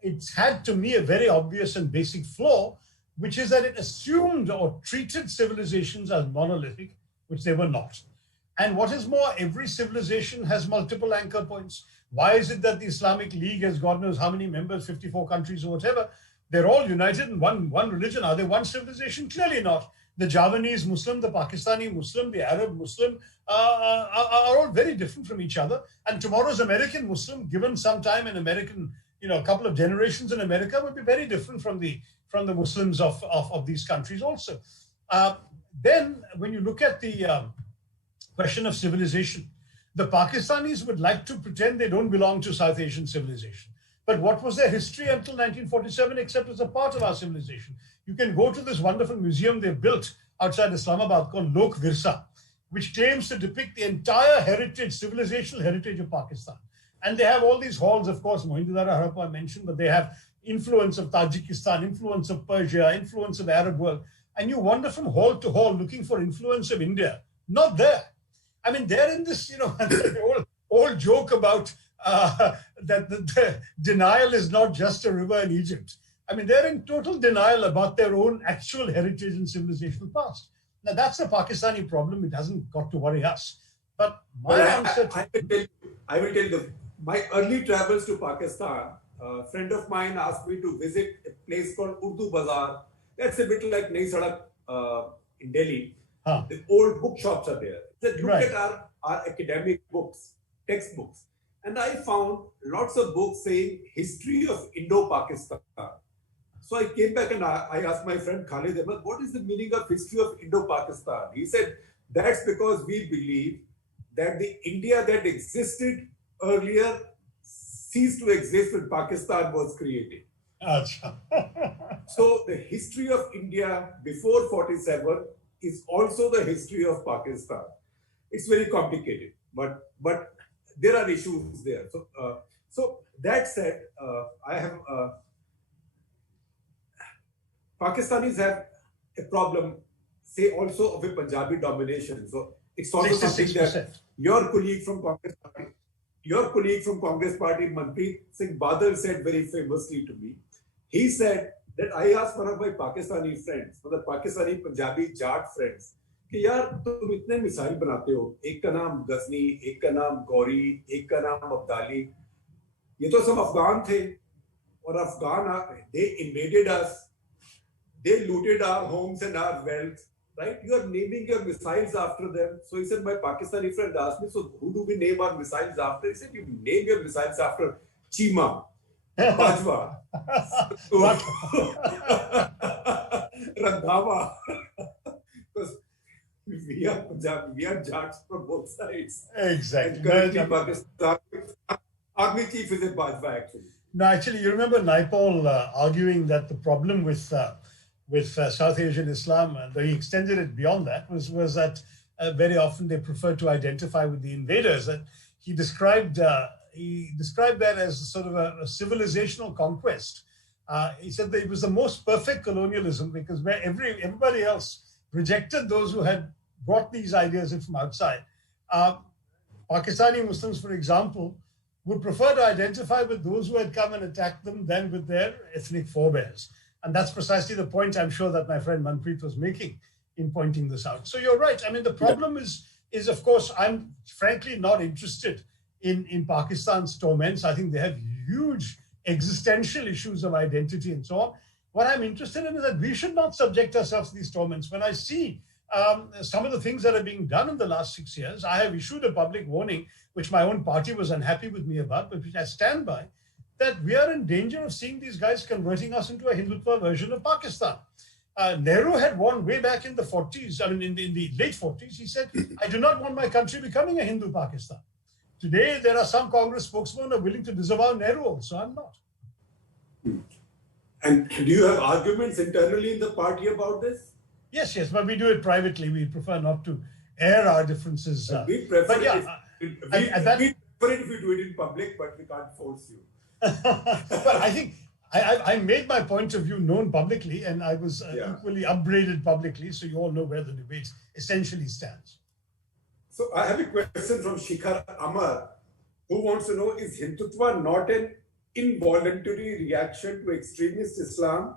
it's had to me a very obvious and basic flaw, which is that it assumed or treated civilizations as monolithic, which they were not. And what is more, every civilization has multiple anchor points. Why is it that the Islamic League has God knows how many members, 54 countries or whatever? They're all united in one religion. Are they one civilization? Clearly not. The Javanese Muslim, the Pakistani Muslim, the Arab Muslim are all very different from each other. And tomorrow's American Muslim, given some time in American, a couple of generations in America, would be very different from the Muslims of these countries also. Then when you look at the question of civilization, the Pakistanis would like to pretend they don't belong to South Asian civilization. But what was their history until 1947 except as a part of our civilization? You can go to this wonderful museum they've built outside Islamabad called Lok Virsa, which claims to depict the entire heritage, civilizational heritage of Pakistan. And they have all these halls, of course, Mohenjo-daro Harappa I mentioned, but they have influence of Tajikistan, influence of Persia, influence of the Arab world. And you wander from hall to hall looking for influence of India. Not there. I mean, they're in this, old joke about that the denial is not just a river in Egypt. I mean, they're in total denial about their own actual heritage and civilizational past. Now, that's a Pakistani problem. It hasn't got to worry us. But my answer I will tell you, my early travels to Pakistan, a friend of mine asked me to visit a place called Urdu Bazaar. That's a bit like Nai Sadak in Delhi. The old bookshops are there. Just look at our academic books, textbooks. And I found lots of books saying history of Indo-Pakistan. So I came back and I asked my friend Khalid Ahmed, what is the meaning of history of Indo-Pakistan? He said, that's because we believe that the India that existed earlier ceased to exist when Pakistan was created. So the history of India before 47 is also the history of Pakistan. It's very complicated, but there are issues there. So that said, I have Pakistanis have a problem, say also of a Punjabi domination. So it's also something that your colleague from Congress Party, Manpreet Singh Badal, said very famously to me. He said that I asked one of my Pakistani friends, one of the Pakistani Punjabi Jat friends, कि यार तुम इतने missile बनाते हो, एक का नाम गजनी, एक का नाम गौरी, एक का नाम अब्दाली, ये तो सब अफगान थे, और Afghan, they invaded us, they looted our homes and our wealth, right? You are naming your missiles after them. So he said, my Pakistani friend asked me, so who do we name our missiles after? He said, you name your missiles after Chima, Bajwa, Randhawa. Because we are Punjabi, we are Jats from both sides. Exactly. And currently Pakistan, Army Chief is a Bajwa actually. No, actually, you remember Naipaul arguing that the problem with South Asian Islam, and he extended it beyond that, was that very often they prefer to identify with the invaders. And he described that as sort of a civilizational conquest. He said that it was the most perfect colonialism because where everybody else rejected those who had brought these ideas in from outside. Pakistani Muslims, for example, would prefer to identify with those who had come and attacked them than with their ethnic forebears. And that's precisely the point I'm sure that my friend Manpreet was making in pointing this out. So you're right. I mean, the problem is of course, I'm frankly not interested in Pakistan's torments. I think they have huge existential issues of identity and so on. What I'm interested in is that we should not subject ourselves to these torments. When I see some of the things that are being done in the last 6 years, I have issued a public warning, which my own party was unhappy with me about, but which I stand by, that we are in danger of seeing these guys converting us into a Hindutva version of Pakistan. Nehru had warned way back in the 40s, I mean, in the late 40s, he said, I do not want my country becoming a Hindu Pakistan. Today, there are some Congress spokesmen who are willing to disavow Nehru also. I'm not. And do you have arguments internally in the party about this? Yes, but we do it privately. We prefer not to air our differences. We prefer But yeah, we prefer it if you do it in public, but we can't force you. Well, I think I made my point of view known publicly, and I was equally upbraided publicly, so you all know where the debate essentially stands. So I have a question from Shekhar Amar, who wants to know, is Hindutva not an involuntary reaction to extremist Islam?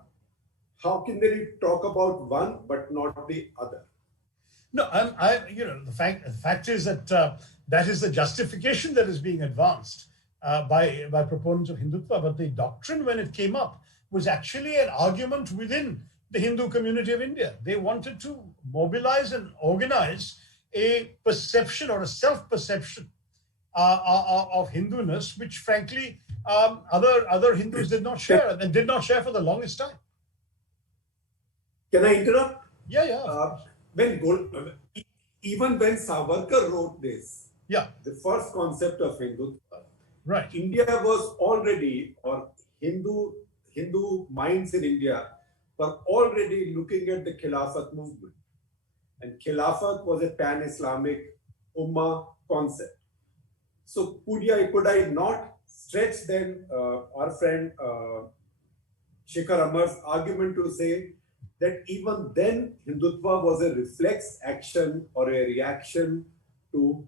How can they talk about one but not the other? No, the fact is that that is the justification that is being advanced by proponents of Hindutva, but the doctrine, when it came up, was actually an argument within the Hindu community of India. They wanted to mobilize and organize a perception or a self-perception of Hinduness, which frankly other Hindus did not share, and did not share for the longest time. Can I interrupt? Yeah. Even when Savarkar wrote this, the first concept of Hindutva, right? India was already, or Hindu minds in India were already looking at the Khilafat movement, and Khilafat was a pan-Islamic Ummah concept. So could I not stretch then our friend Shekhar Amar's argument to say that even then Hindutva was a reflex action or a reaction to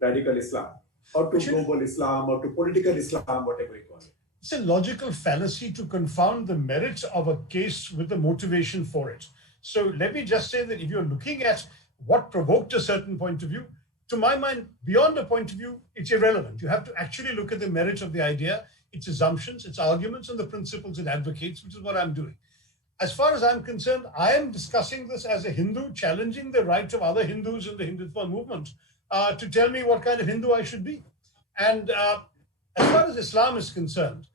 radical Islam, or to global Islam, or to political Islam, whatever you call it? It's a logical fallacy to confound the merit of a case with the motivation for it. So let me just say that if you're looking at what provoked a certain point of view, to my mind, beyond a point of view, it's irrelevant. You have to actually look at the merit of the idea, its assumptions, its arguments, and the principles it advocates, which is what I'm doing. As far as I'm concerned, I am discussing this as a Hindu, challenging the right of other Hindus in the Hindutva movement to tell me what kind of Hindu I should be. And as far as Islam is concerned,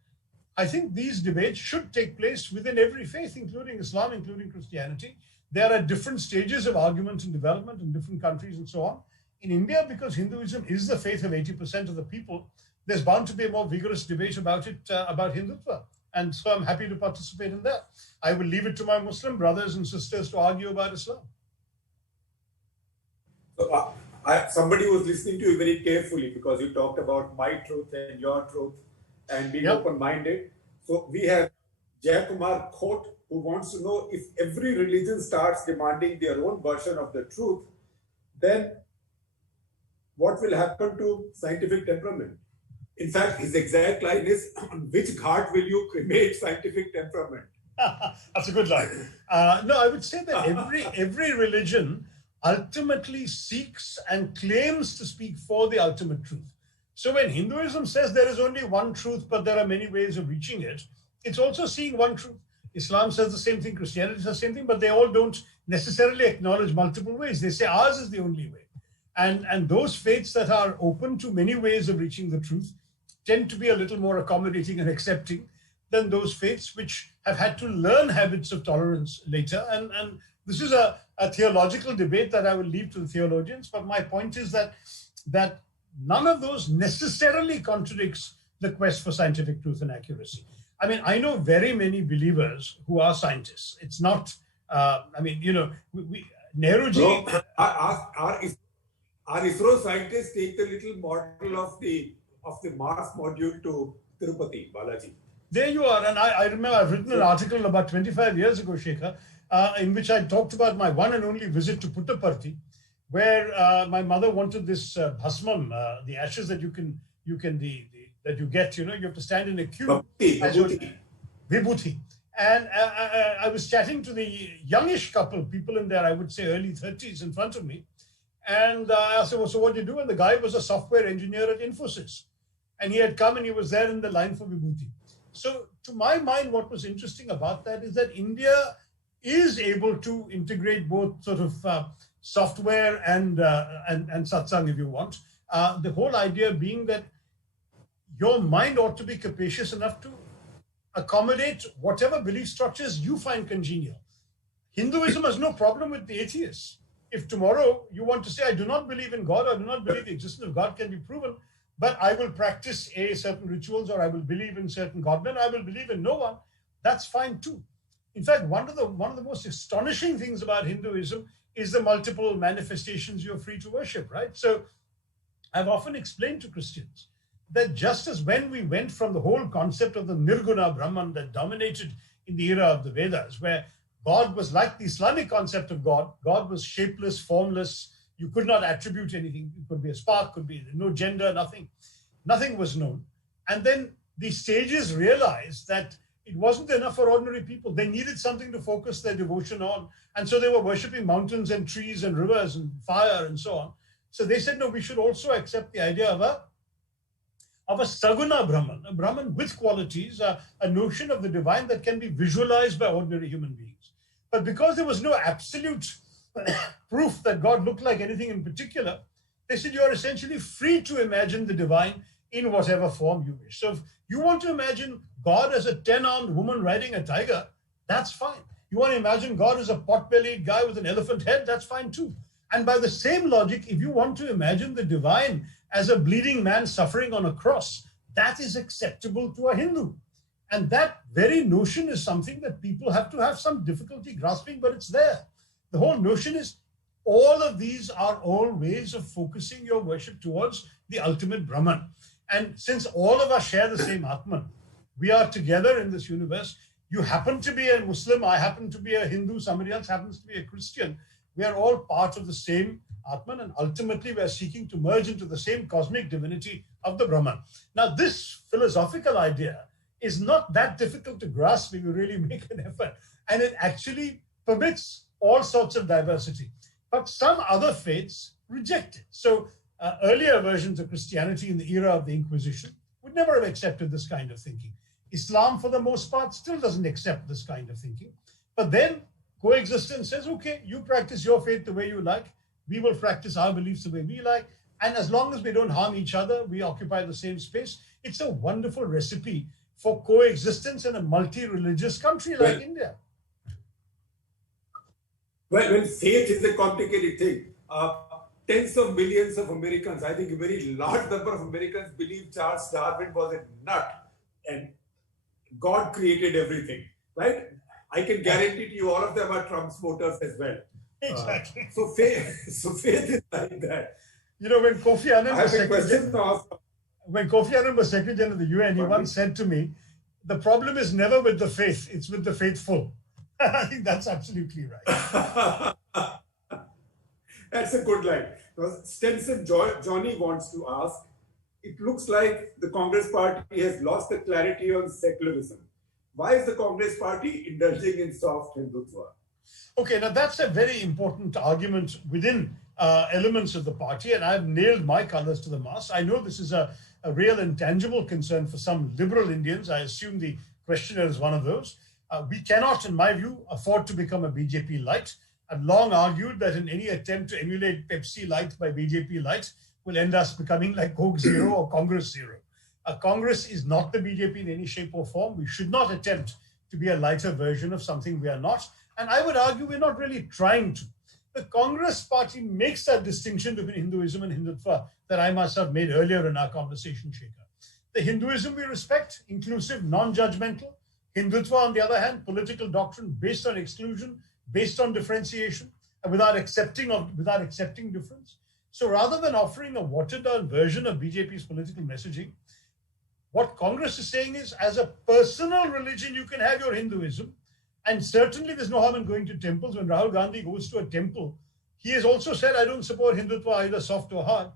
I think these debates should take place within every faith, including Islam, including Christianity. There are different stages of argument and development in different countries and so on. In India, because Hinduism is the faith of 80% of the people, there's bound to be a more vigorous debate about it, about Hindutva. And so I'm happy to participate in that. I will leave it to my Muslim brothers and sisters to argue about Islam. So, somebody was listening to you very carefully, because you talked about my truth and your truth and being open-minded. So we have Jayakumar Khote, who wants to know, if every religion starts demanding their own version of the truth, then what will happen to scientific temperament? In fact, his exact line is, on which ghat will you cremate scientific temperament? That's a good line. No, I would say that every religion ultimately seeks and claims to speak for the ultimate truth. So when Hinduism says there is only one truth, but there are many ways of reaching it, it's also seeing one truth. Islam says the same thing, Christianity says the same thing, but they all don't necessarily acknowledge multiple ways. They say ours is the only way. And those faiths that are open to many ways of reaching the truth tend to be a little more accommodating and accepting than those faiths which have had to learn habits of tolerance later. And this is a theological debate that I will leave to the theologians, but my point is that none of those necessarily contradicts the quest for scientific truth and accuracy. I mean, I know very many believers who are scientists. It's not, Nehruji... No, our ISRO scientists take the little model of the Mars module to Tirupati, Balaji. There you are. And I remember I've written an article about 25 years ago, Shekhar, in which I talked about my one and only visit to Puttaparthi, where my mother wanted this bhasmam, the ashes that you get, you have to stand in a queue. Vibhuti. And I was chatting to the youngish couple, people in their, I would say, early 30s in front of me. And I asked him, well, so what do you do? And the guy was a software engineer at Infosys. And he had come and he was there in the line for Vibhuti. So to my mind, what was interesting about that is that India is able to integrate both sort of software and satsang, if you want. The whole idea being that your mind ought to be capacious enough to accommodate whatever belief structures you find congenial. Hinduism has no problem with the atheists. If tomorrow you want to say, I do not believe in God, or I do not believe the existence of God can be proven, but I will practice certain rituals, or I will believe in certain godmen, I will believe in no one, that's fine too. In fact, one of the most astonishing things about Hinduism is the multiple manifestations you're free to worship, right? So I've often explained to Christians that just as when we went from the whole concept of the Nirguna Brahman that dominated in the era of the Vedas, where God was like the Islamic concept of God, God was shapeless, formless, you could not attribute anything, it could be a spark, could be no gender, nothing was known. And then the sages realized that it wasn't enough for ordinary people. They needed something to focus their devotion on. And so they were worshipping mountains and trees and rivers and fire and so on. So they said, no, we should also accept the idea of a Saguna Brahman, a Brahman with qualities, a notion of the divine that can be visualized by ordinary human beings. But because there was no absolute proof that God looked like anything in particular, they said you're essentially free to imagine the divine in whatever form you wish. So if you want to imagine God as a 10-armed woman riding a tiger, that's fine. You want to imagine God as a pot-bellied guy with an elephant head, that's fine too. And by the same logic, if you want to imagine the divine as a bleeding man suffering on a cross, that is acceptable to a Hindu. And that very notion is something that people have to have some difficulty grasping, but it's there. The whole notion is all of these are all ways of focusing your worship towards the ultimate Brahman. And since all of us share the same Atman, we are together in this universe. You happen to be a Muslim, I happen to be a Hindu, somebody else happens to be a Christian. We are all part of the same Atman, and ultimately we are seeking to merge into the same cosmic divinity of the Brahman. Now, this philosophical idea is not that difficult to grasp if you really make an effort, and it actually permits all sorts of diversity. But some other faiths reject it. So earlier versions of Christianity in the era of the Inquisition would never have accepted this kind of thinking. Islam, for the most part, still doesn't accept this kind of thinking. But then coexistence says, okay, you practice your faith the way you like, we will practice our beliefs the way we like, and as long as we don't harm each other, we occupy the same space. It's a wonderful recipe for coexistence in a multi-religious country like India. Well, faith is a complicated thing. Tens of millions of Americans, I think a very large number of Americans believe Charles Darwin was a nut and God created everything, right? I can guarantee to you all of them are Trump's voters as well. Exactly. So faith is like that. You know, when Kofi Annan was Secretary General of the UN, he once said to me, the problem is never with the faith, it's with the faithful. I think that's absolutely right. That's a good line. Stenson Johnny wants to ask, it looks like the Congress party has lost the clarity on secularism. Why is the Congress party indulging in soft Hindutva? Okay, now that's a very important argument within elements of the party, and I've nailed my colors to the mast. I know this is a real and tangible concern for some liberal Indians. I assume the questioner is one of those. We cannot, in my view, afford to become a BJP light. I've long argued that in any attempt to emulate Pepsi Light by BJP Light will end us becoming like Coke Zero or Congress Zero. Congress is not the BJP in any shape or form. We should not attempt to be a lighter version of something we are not. And I would argue we're not really trying to. The Congress party makes that distinction between Hinduism and Hindutva that I myself made earlier in our conversation, Shekhar. The Hinduism we respect, inclusive, non-judgmental. Hindutva, on the other hand, political doctrine based on exclusion, based on differentiation, and without accepting difference. So rather than offering a watered-down version of BJP's political messaging, what Congress is saying is, as a personal religion, you can have your Hinduism. And certainly there's no harm in going to temples. When Rahul Gandhi goes to a temple, he has also said, I don't support Hindutva either soft or hard.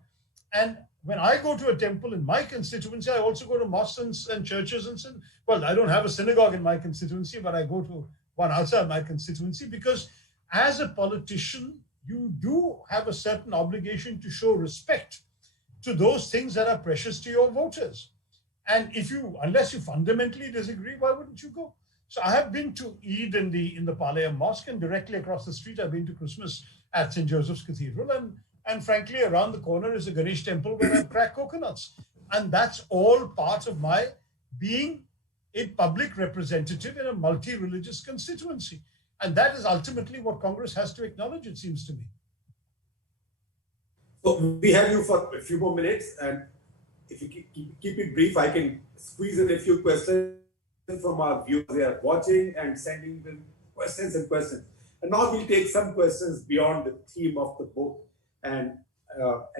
And when I go to a temple in my constituency, I also go to mosques and churches and say, well, I don't have a synagogue in my constituency, but I go to one outside my constituency, because as a politician, you do have a certain obligation to show respect to those things that are precious to your voters. And unless you fundamentally disagree, why wouldn't you go? So I have been to Eid in the Palayam Mosque, and directly across the street, I've been to Christmas at St. Joseph's Cathedral. And frankly, around the corner is a Ganesh temple where I crack coconuts. And that's all part of my being a public representative in a multi-religious constituency. And that is ultimately what Congress has to acknowledge, it seems to me. So we have you for a few more minutes, and if you keep it brief, I can squeeze in a few questions from our viewers. They are watching and sending them questions. And now we'll take some questions beyond the theme of the book and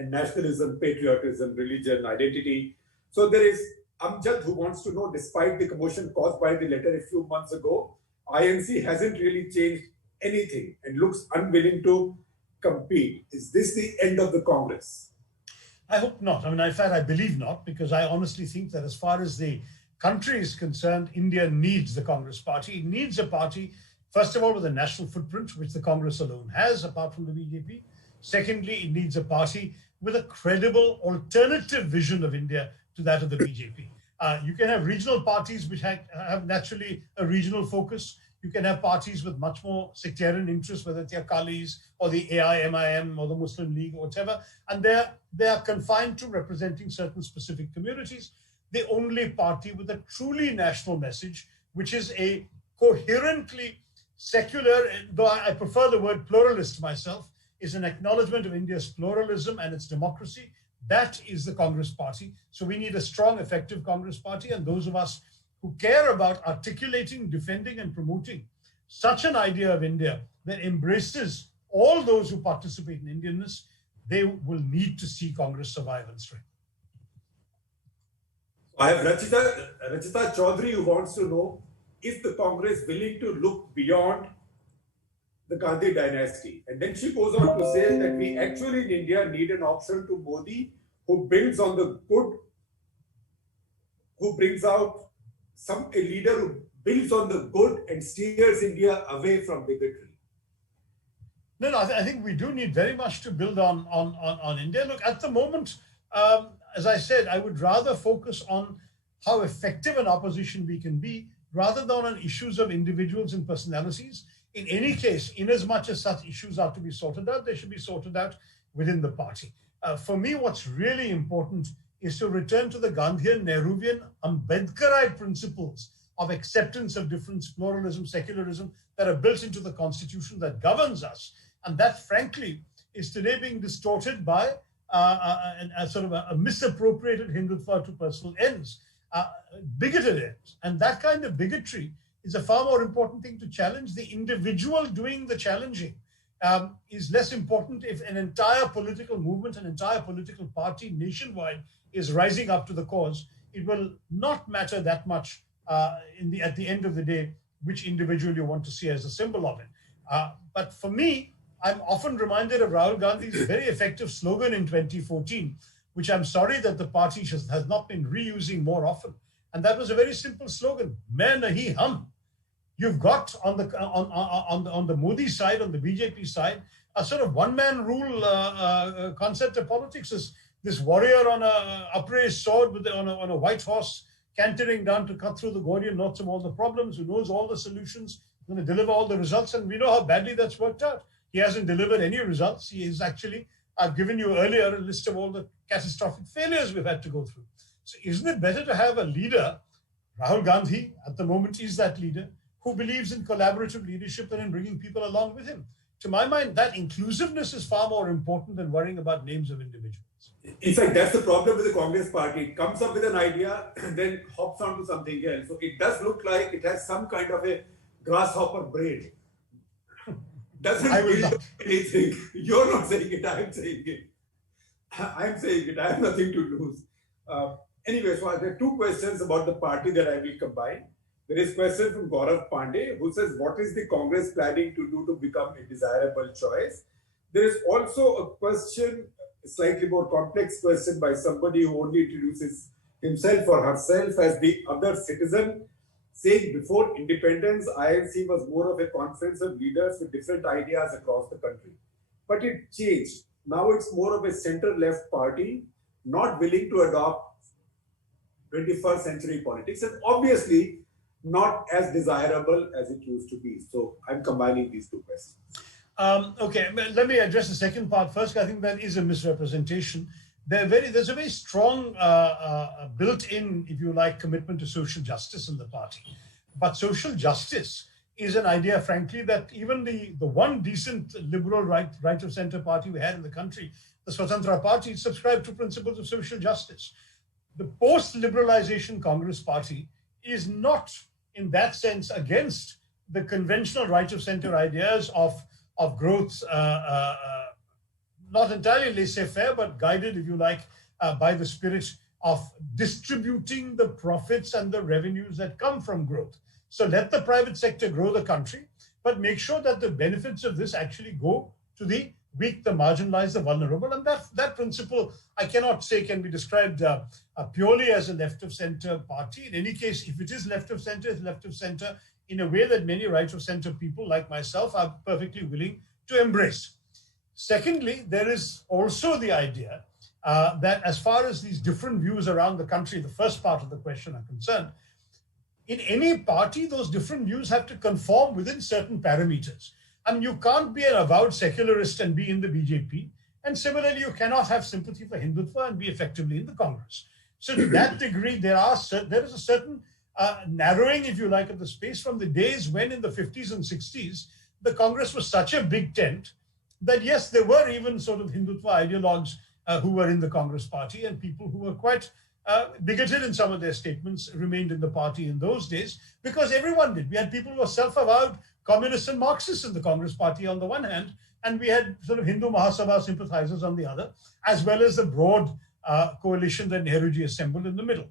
nationalism, patriotism, religion, identity. So there is Amjad who wants to know, despite the commotion caused by the letter a few months ago, INC hasn't really changed anything and looks unwilling to compete. Is this the end of the Congress? I hope not. I mean, in fact, I believe not, because I honestly think that as far as the country is concerned, India needs the Congress party. It needs a party, first of all, with a national footprint, which the Congress alone has, apart from the BJP. Secondly, it needs a party with a credible alternative vision of India to that of the BJP. You can have regional parties which have naturally a regional focus. You can have parties with much more sectarian interests, whether it's the Akalis or the AIMIM or the Muslim League or whatever, and they are confined to representing certain specific communities. The only party with a truly national message, which is a coherently secular, though I prefer the word pluralist myself, is an acknowledgement of India's pluralism and its democracy. That is the Congress party. So we need a strong, effective Congress party, and those of us who care about articulating, defending, and promoting such an idea of India that embraces all those who participate in Indianness, they will need to see Congress survive and strength. I have Rachita Chaudhary who wants to know, is the Congress willing to look beyond the Gandhi dynasty? And then she goes on to say that we actually in India need an option to Modi who builds on the good, who brings out a leader who builds on the good and steers India away from bigotry. No, I think we do need very much to build on India. Look, at the moment, as I said, I would rather focus on how effective an opposition we can be rather than on issues of individuals and personalities. In any case, in as much as such issues are to be sorted out, they should be sorted out within the party. For me, what's really important is to return to the Gandhian, Nehruvian, Ambedkarite principles of acceptance of difference, pluralism, secularism that are built into the constitution that governs us. And that, frankly, is today being distorted by a sort of a misappropriated Hindutva to personal ends, bigoted ends. And that kind of bigotry is a far more important thing to challenge. The individual doing the challenging is less important. If an entire political movement, an entire political party nationwide is rising up to the cause, it will not matter that much at the end of the day which individual you want to see as a symbol of it. But for me, I'm often reminded of Rahul Gandhi's very effective slogan in 2014, which I'm sorry that the party has not been reusing more often. And that was a very simple slogan, "Main nahi hum." You've got on the Modi side, on the BJP side, a sort of one-man rule concept of politics. Is this warrior on a upraised sword on a white horse, cantering down to cut through the Gordian knots of all the problems, who knows all the solutions, going to deliver all the results, and we know how badly that's worked out. He hasn't delivered any results. He is actually, I've given you earlier a list of all the catastrophic failures we've had to go through. So isn't it better to have a leader, Rahul Gandhi at the moment is that leader, who believes in collaborative leadership and in bringing people along with him? To my mind, that inclusiveness is far more important than worrying about names of individuals. In fact, that's the problem with the Congress party. It comes up with an idea and then hops onto something else. So it does look like it has some kind of a grasshopper brain. Doesn't build anything. You're not saying it, I'm saying it. I'm saying it, I have nothing to lose. Anyway, so there are two questions about the party that I will combine. There is a question from Gaurav Pandey who says, what is the Congress planning to do to become a desirable choice? There is also a question, a slightly more complex question by somebody who only introduces himself or herself as the other citizen, saying before independence, INC was more of a conference of leaders with different ideas across the country. But it changed. Now it's more of a center-left party, not willing to adopt 21st century politics, and obviously not as desirable as it used to be. So I'm combining these two questions. Okay, let me address the second part first. I think that is a misrepresentation. There's a very strong built-in, if you like, commitment to social justice in the party. But social justice is an idea, frankly, that even the one decent liberal right of center party we had in the country, the Swatantra Party, subscribed to principles of social justice. The post-liberalization Congress party is not, in that sense, against the conventional right of center ideas of growth, not entirely laissez-faire, but guided, if you like, by the spirit of distributing the profits and the revenues that come from growth. So let the private sector grow the country, but make sure that the benefits of this actually go to the weak, the marginalized, the vulnerable. And that principle, I cannot say can be described purely as a left of center party. In any case, if it is left of center, it's left of center in a way that many right of center people like myself are perfectly willing to embrace. Secondly, there is also the idea that as far as these different views around the country, the first part of the question are concerned, in any party, those different views have to conform within certain parameters. I mean, you can't be an avowed secularist and be in the BJP. And similarly, you cannot have sympathy for Hindutva and be effectively in the Congress. So to that degree, there is a certain narrowing, if you like, of the space from the days when in the 50s and 60s, the Congress was such a big tent that, yes, there were even sort of Hindutva ideologues who were in the Congress party, and people who were quite bigoted in some of their statements remained in the party in those days, because everyone did. We had people who were self-avowed communists and Marxists in the Congress party on the one hand, and we had sort of Hindu Mahasabha sympathizers on the other, as well as the broad coalition that Nehruji assembled in the middle.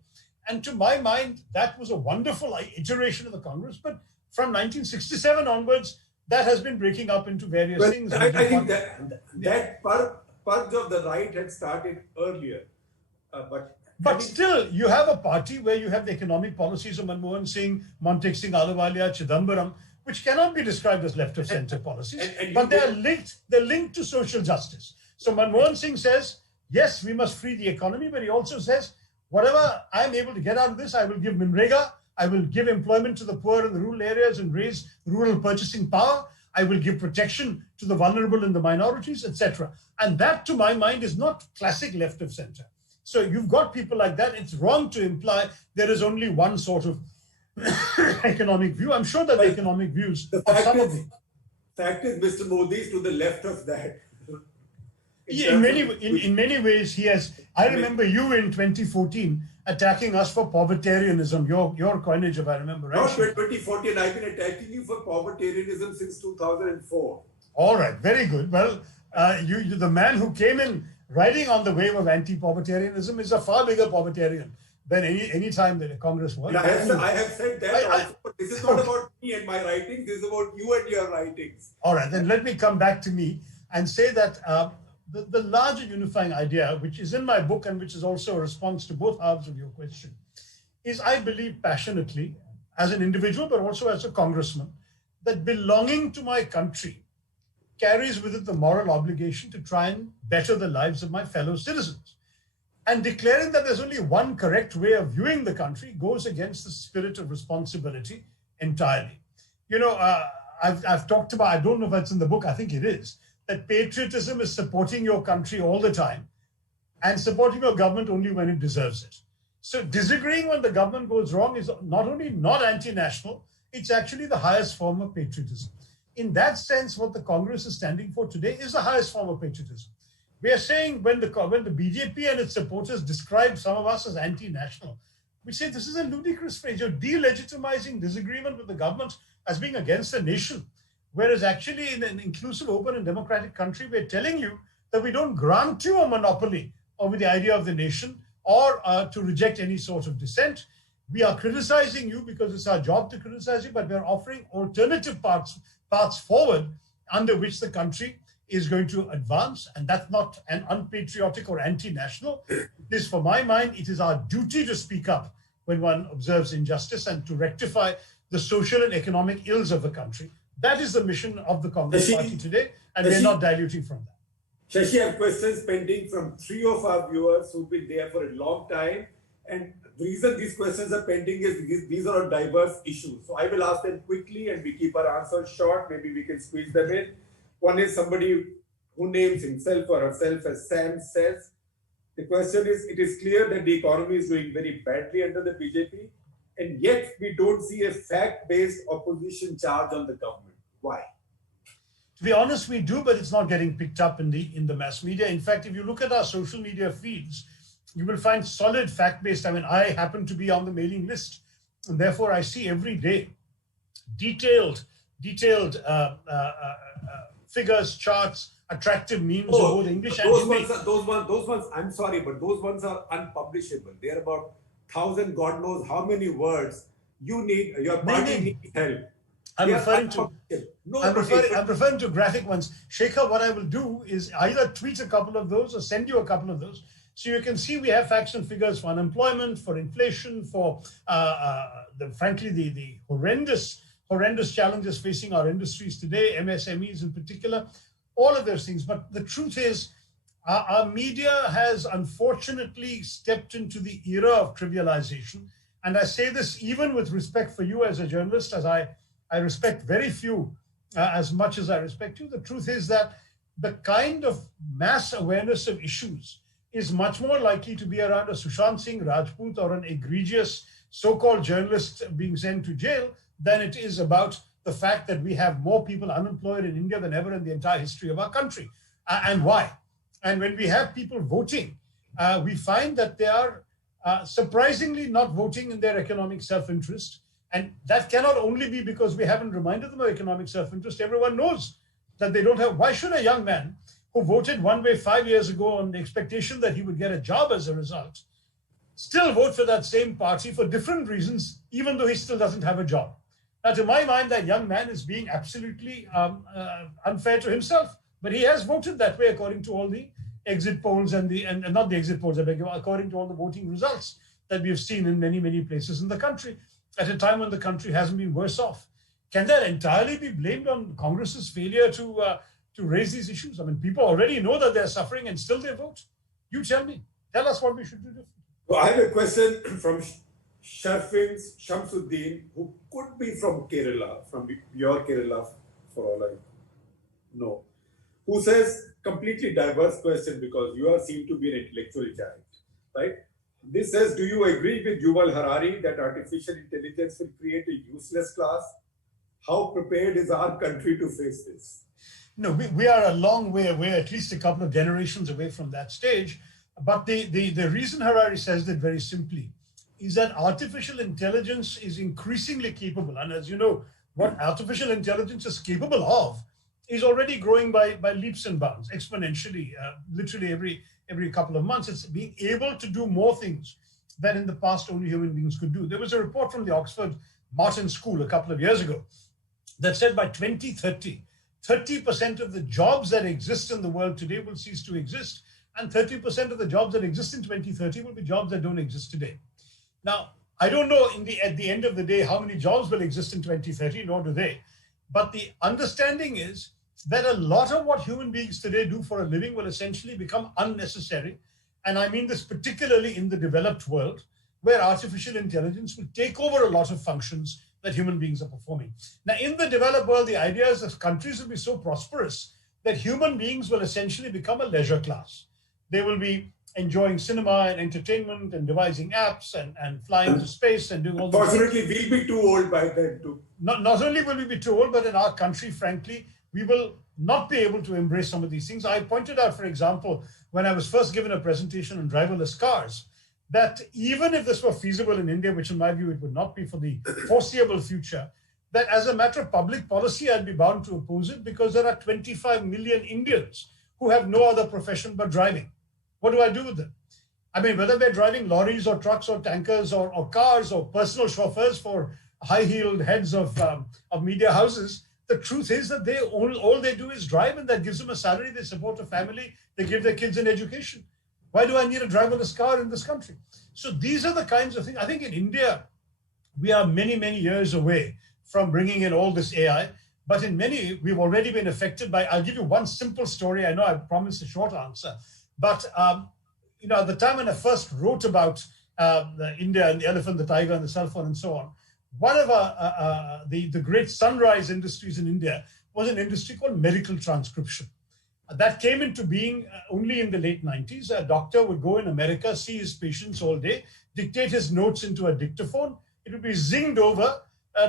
And to my mind, that was a wonderful iteration of the Congress. But from 1967 onwards, that has been breaking up into various things. I think that purge of the right had started earlier. But still, you have a party where you have the economic policies of Manmohan Singh, Montek Singh Ahluwalia, Chidambaram, which cannot be described as left of center policies, but they're linked to social justice. So Manmohan Singh says, yes, we must free the economy, but he also says, whatever I'm able to get out of this, I will give Minrega, I will give employment to the poor in the rural areas and raise rural purchasing power, I will give protection to the vulnerable and the minorities, etc. And that, to my mind, is not classic left of center. So you've got people like that. It's wrong to imply there is only one sort of economic view. I'm sure that the economic views of some of them. The fact is, Mr. Modi is to the left of that. In many ways, he has. I remember you in 2014 attacking us for povertarianism, your coinage, if I remember right. Not 2014, I've been attacking you for povertarianism since 2004. All right, very good. Well, you the man who came in riding on the wave of anti-povertarianism is a far bigger povertarian than any time that a Congress was. I have said that also, but this is not about me and my writings, this is about you and your writings. All right, then let me come back to me and say that the larger unifying idea, which is in my book and which is also a response to both halves of your question, is I believe passionately, as an individual, but also as a congressman, that belonging to my country carries with it the moral obligation to try and better the lives of my fellow citizens. And declaring that there's only one correct way of viewing the country goes against the spirit of responsibility entirely. You know, I've talked about, I don't know if that's in the book, I think it is, that patriotism is supporting your country all the time and supporting your government only when it deserves it. So disagreeing when the government goes wrong is not only not anti-national, it's actually the highest form of patriotism. In that sense, what the Congress is standing for today is the highest form of patriotism. We are saying when the BJP and its supporters describe some of us as anti-national, we say this is a ludicrous phrase. You're delegitimizing disagreement with the government as being against the nation. Whereas actually in an inclusive, open and democratic country, we're telling you that we don't grant you a monopoly over the idea of the nation or to reject any sort of dissent. We are criticizing you because it's our job to criticize you, but we're offering alternative paths forward under which the country is going to advance. And that's not an unpatriotic or anti-national. It is, for my mind, it is our duty to speak up when one observes injustice and to rectify the social and economic ills of the country. That is the mission of the Congress Party today, and we're not diluting from that. Shashi, I have questions pending from 3 of our viewers who've been there for a long time. And the reason these questions are pending is these are on diverse issues. So I will ask them quickly and we keep our answers short. Maybe we can squeeze them in. One is somebody who names himself or herself as Sam says. The question is, it is clear that the economy is doing very badly under the BJP, and yet we don't see a fact-based opposition charge on the government. Why? To be honest, we do, but it's not getting picked up in the mass media. In fact, if you look at our social media feeds, you will find solid fact-based. I mean, I happen to be on the mailing list, and therefore I see every day detailed figures, charts, attractive memes of both English and Hindi. Those ones, I'm sorry, but those ones are unpublishable. They're about 1,000, God knows how many words. Your party needs help. I'm referring to graphic ones. Shekhar, what I will do is either tweet a couple of those or send you a couple of those. So you can see we have facts and figures for unemployment, for inflation, for frankly the horrendous challenges facing our industries today, MSMEs in particular, all of those things. But the truth is, our media has unfortunately stepped into the era of trivialization. And I say this even with respect for you as a journalist, as I respect very few as much as I respect you. The truth is that the kind of mass awareness of issues is much more likely to be around a Sushant Singh Rajput or an egregious so-called journalist being sent to jail than it is about the fact that we have more people unemployed in India than ever in the entire history of our country. And why? And when we have people voting, we find that they are surprisingly not voting in their economic self-interest. And that cannot only be because we haven't reminded them of economic self-interest. Everyone knows that they don't have. Why should a young man who voted one way 5 years ago on the expectation that he would get a job as a result still vote for that same party for different reasons, even though he still doesn't have a job? Now, to my mind, that young man is being absolutely unfair to himself. But he has voted that way according to all the exit polls and not the exit polls, according to all the voting results that we've seen in many, many places in the country at a time when the country hasn't been worse off. Can that entirely be blamed on Congress's failure to raise these issues? I mean, people already know that they're suffering and still they vote. You tell me. Tell us what we should do differently. Well, I have a question from Sharfin Shamsuddin, who could be from Kerala, from your Kerala, for all I know, who says, completely diverse question because you seem to be an intellectual giant, right? This says, do you agree with Yuval Harari that artificial intelligence will create a useless class? How prepared is our country to face this? No, we are a long way away, at least a couple of generations away from that stage. But the reason Harari says that very simply is that artificial intelligence is increasingly capable. And as you know, what artificial intelligence is capable of is already growing by leaps and bounds, exponentially, literally every couple of months. It's being able to do more things that in the past only human beings could do. There was a report from the Oxford Martin School a couple of years ago that said by 2030, 30% of the jobs that exist in the world today will cease to exist, and 30% of the jobs that exist in 2030 will be jobs that don't exist today. Now, I don't know at the end of the day how many jobs will exist in 2030, nor do they. But the understanding is that a lot of what human beings today do for a living will essentially become unnecessary. And I mean this particularly in the developed world, where artificial intelligence will take over a lot of functions that human beings are performing. Now, in the developed world, the idea is that countries will be so prosperous that human beings will essentially become a leisure class. They will be enjoying cinema and entertainment and devising apps and flying to space and doing all those things. Fortunately, we'll be too old by then too. Not only will we be too old, but in our country, frankly, we will not be able to embrace some of these things. I pointed out, for example, when I was first given a presentation on driverless cars, that even if this were feasible in India, which in my view it would not be for the foreseeable future, that as a matter of public policy, I'd be bound to oppose it because there are 25 million Indians who have no other profession but driving. What do I do with them? I mean, whether they're driving lorries or trucks or tankers or cars or personal chauffeurs for high-heeled heads of media houses, the truth is that all they do is drive, and that gives them a salary, they support a family, they give their kids an education. Why do I need a driverless car in this country? So these are the kinds of things. I think in India, we are many, many years away from bringing in all this AI. But in many, we've already been affected by, I'll give you one simple story. I know I promised a short answer. But at the time when I first wrote about India and the elephant, the tiger, and the cell phone, and so on, one of the great sunrise industries in India was an industry called medical transcription. That came into being only in the late 90s. A doctor would go in America, see his patients all day, dictate his notes into a dictaphone. It would be zinged over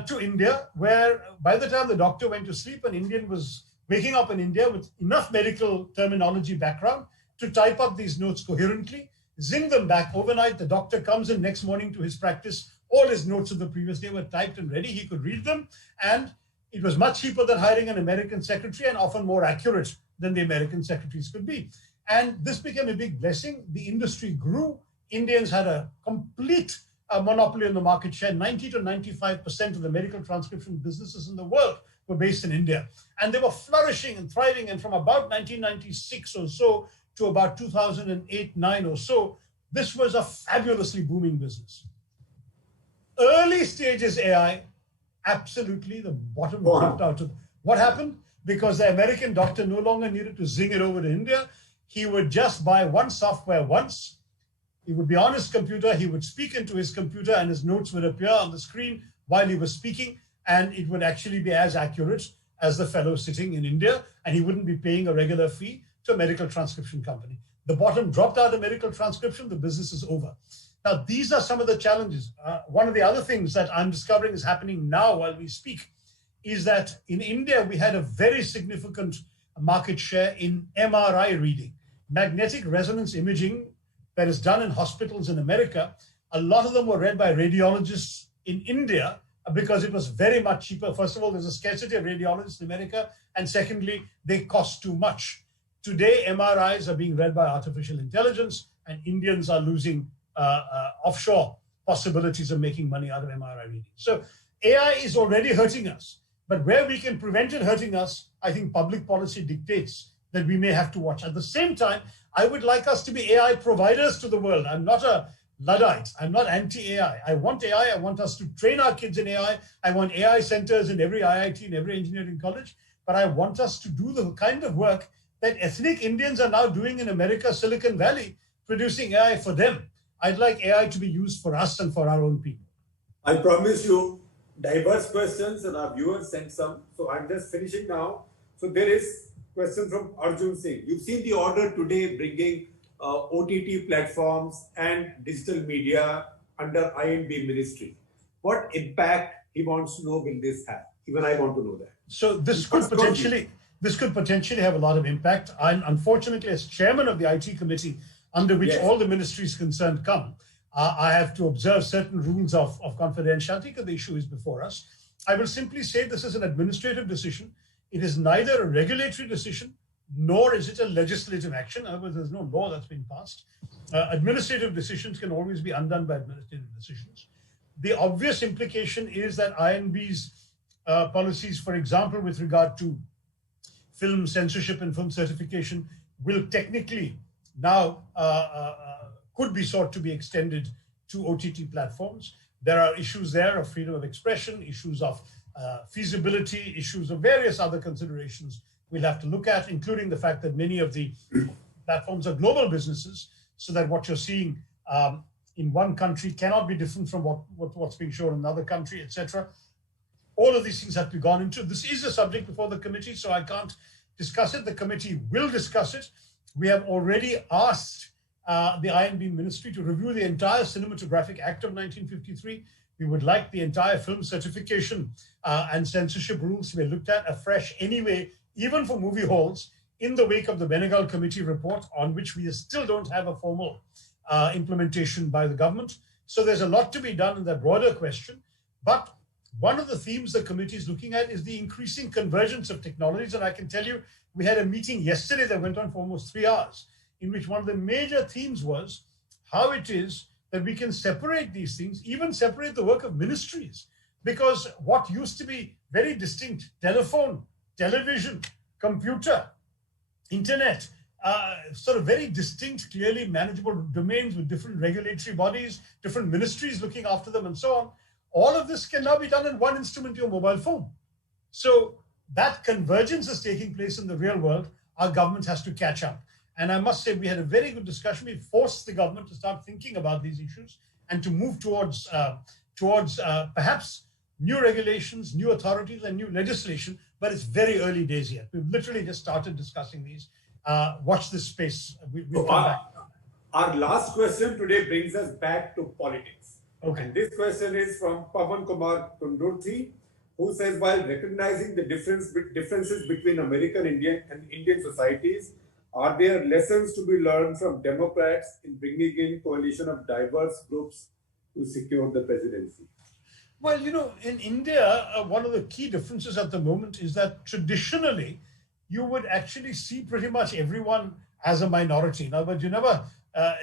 to India, where by the time the doctor went to sleep, an Indian was waking up in India with enough medical terminology background to type up these notes coherently, zing them back overnight. The doctor comes in next morning to his practice, All his notes of the previous day were typed and ready. He could read them, and it was much cheaper than hiring an American secretary and often more accurate than the American secretaries could be. And this became a big blessing. The industry grew. Indians had a complete monopoly on the market share. 90 to 95% of the medical transcription businesses in the world were based in India. And they were flourishing and thriving. And from about 1996 or so to about 2008-9 or so, this was a fabulously booming business. Early stages AI, absolutely the bottom dropped out of. What happened? Because the American doctor no longer needed to zing it over to India. He would just buy one software once. He would be on his computer. He would speak into his computer and his notes would appear on the screen while he was speaking. And it would actually be as accurate as the fellow sitting in India. And he wouldn't be paying a regular fee to a medical transcription company. The bottom dropped out of medical transcription. The business is over. Now, these are some of the challenges. One of the other things that I'm discovering is happening now while we speak is that in India, we had a very significant market share in MRI reading, magnetic resonance imaging that is done in hospitals in America. A lot of them were read by radiologists in India because it was very much cheaper. First of all, there's a scarcity of radiologists in America. And secondly, they cost too much. Today, MRIs are being read by artificial intelligence, and Indians are losing offshore possibilities of making money out of MRI reading. So AI is already hurting us. But where we can prevent it hurting us, I think public policy dictates that we may have to watch. At the same time, I would like us to be AI providers to the world. I'm not a Luddite. I'm not anti-AI. I want AI. I want us to train our kids in AI. I want AI centers in every IIT and every engineering college. But I want us to do the kind of work that ethnic Indians are now doing in America, Silicon Valley, producing AI for them. I'd like AI to be used for us and for our own people. I promise you diverse questions, and our viewers sent some. So I'm just finishing now. So there is question from Arjun Singh. You've seen the order today bringing OTT platforms and digital media under INB ministry. What impact, he wants to know, will this have? Even I want to know that. So this could potentially have a lot of impact. I'm unfortunately, as chairman of the IT committee, under which all the ministries concerned come, I have to observe certain rules of confidentiality because the issue is before us. I will simply say this is an administrative decision. It is neither a regulatory decision, nor is it a legislative action. In other words, there's no law that's been passed. Administrative decisions can always be undone by administrative decisions. The obvious implication is that INB's policies, for example, with regard to film censorship and film certification, will technically now could be sought to be extended to OTT platforms. There are issues there of freedom of expression, issues of feasibility, issues of various other considerations we'll have to look at, including the fact that many of the platforms are global businesses, so that what you're seeing in one country cannot be different from what's being shown in another country, etc. All of these things have to be gone into. This is a subject before the committee, so I can't discuss it. The committee will discuss it. We have already asked the INB ministry to review the entire Cinematographic Act of 1953. We would like the entire film certification and censorship rules to be looked at afresh anyway, even for movie halls, in the wake of the Benegal Committee report, on which we still don't have a formal implementation by the government. So there's a lot to be done in that broader question. But one of the themes the committee is looking at is the increasing convergence of technologies. And I can tell you, we had a meeting yesterday that went on for almost 3 hours, in which one of the major themes was how it is that we can separate these things, even separate the work of ministries. Because what used to be very distinct, telephone, television, computer, internet, sort of very distinct, clearly manageable domains with different regulatory bodies, different ministries looking after them and so on. All of this can now be done in one instrument, your mobile phone. So that convergence is taking place in the real world. Our government has to catch up. And I must say, we had a very good discussion. We forced the government to start thinking about these issues and to move towards perhaps new regulations, new authorities, and new legislation. But it's very early days yet. We've literally just started discussing these. Watch this space. We'll come back. Our last question today brings us back to politics. Okay. And this question is from Pavan Kumar Kundurthi, who says, while recognizing the differences between American Indian and Indian societies, are there lessons to be learned from Democrats in bringing in coalition of diverse groups to secure the presidency? Well, in India, one of the key differences at the moment is that traditionally you would actually see pretty much everyone as a minority. Now, but uh,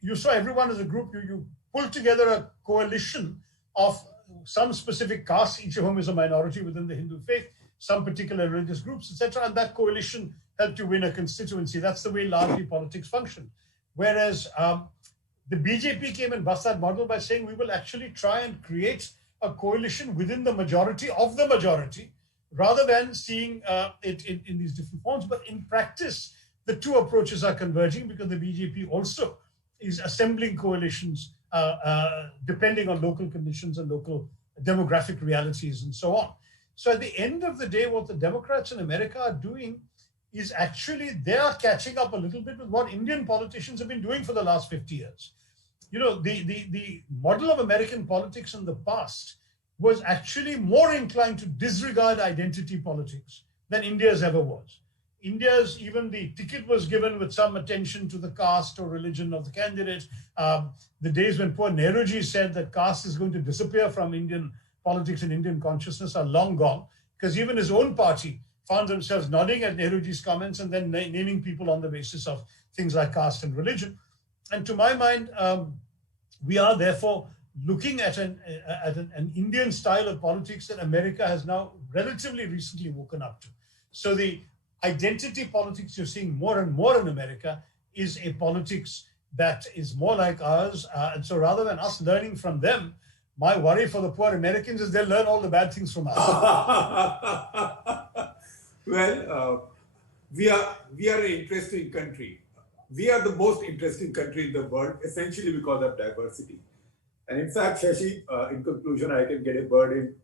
you saw everyone as a group. You pulled together a coalition of some specific caste, each of whom is a minority within the Hindu faith, some particular religious groups, etc. And that coalition helped you win a constituency. That's the way largely politics function. Whereas the BJP came and bust that model by saying we will actually try and create a coalition within the majority of the majority, rather than seeing it in these different forms. But in practice, the two approaches are converging because the BJP also is assembling coalitions depending on local conditions and local demographic realities and so on. So at the end of the day, what the Democrats in America are doing is actually they are catching up a little bit with what Indian politicians have been doing for the last 50 years. The model of American politics in the past was actually more inclined to disregard identity politics than India's ever was. India's, even the ticket was given with some attention to the caste or religion of the candidate. The days when poor Nehruji said that caste is going to disappear from Indian politics and Indian consciousness are long gone, because even his own party found themselves nodding at Nehruji's comments and then naming people on the basis of things like caste and religion. And to my mind, we are therefore looking at an Indian style of politics that America has now relatively recently woken up to. So the identity politics you're seeing more and more in America is a politics that is more like ours. And so rather than us learning from them, my worry for the poor Americans is they'll learn all the bad things from us. Well, we are an interesting country. We are the most interesting country in the world, essentially because of diversity. And in fact, Shashi, in conclusion, I can get a word in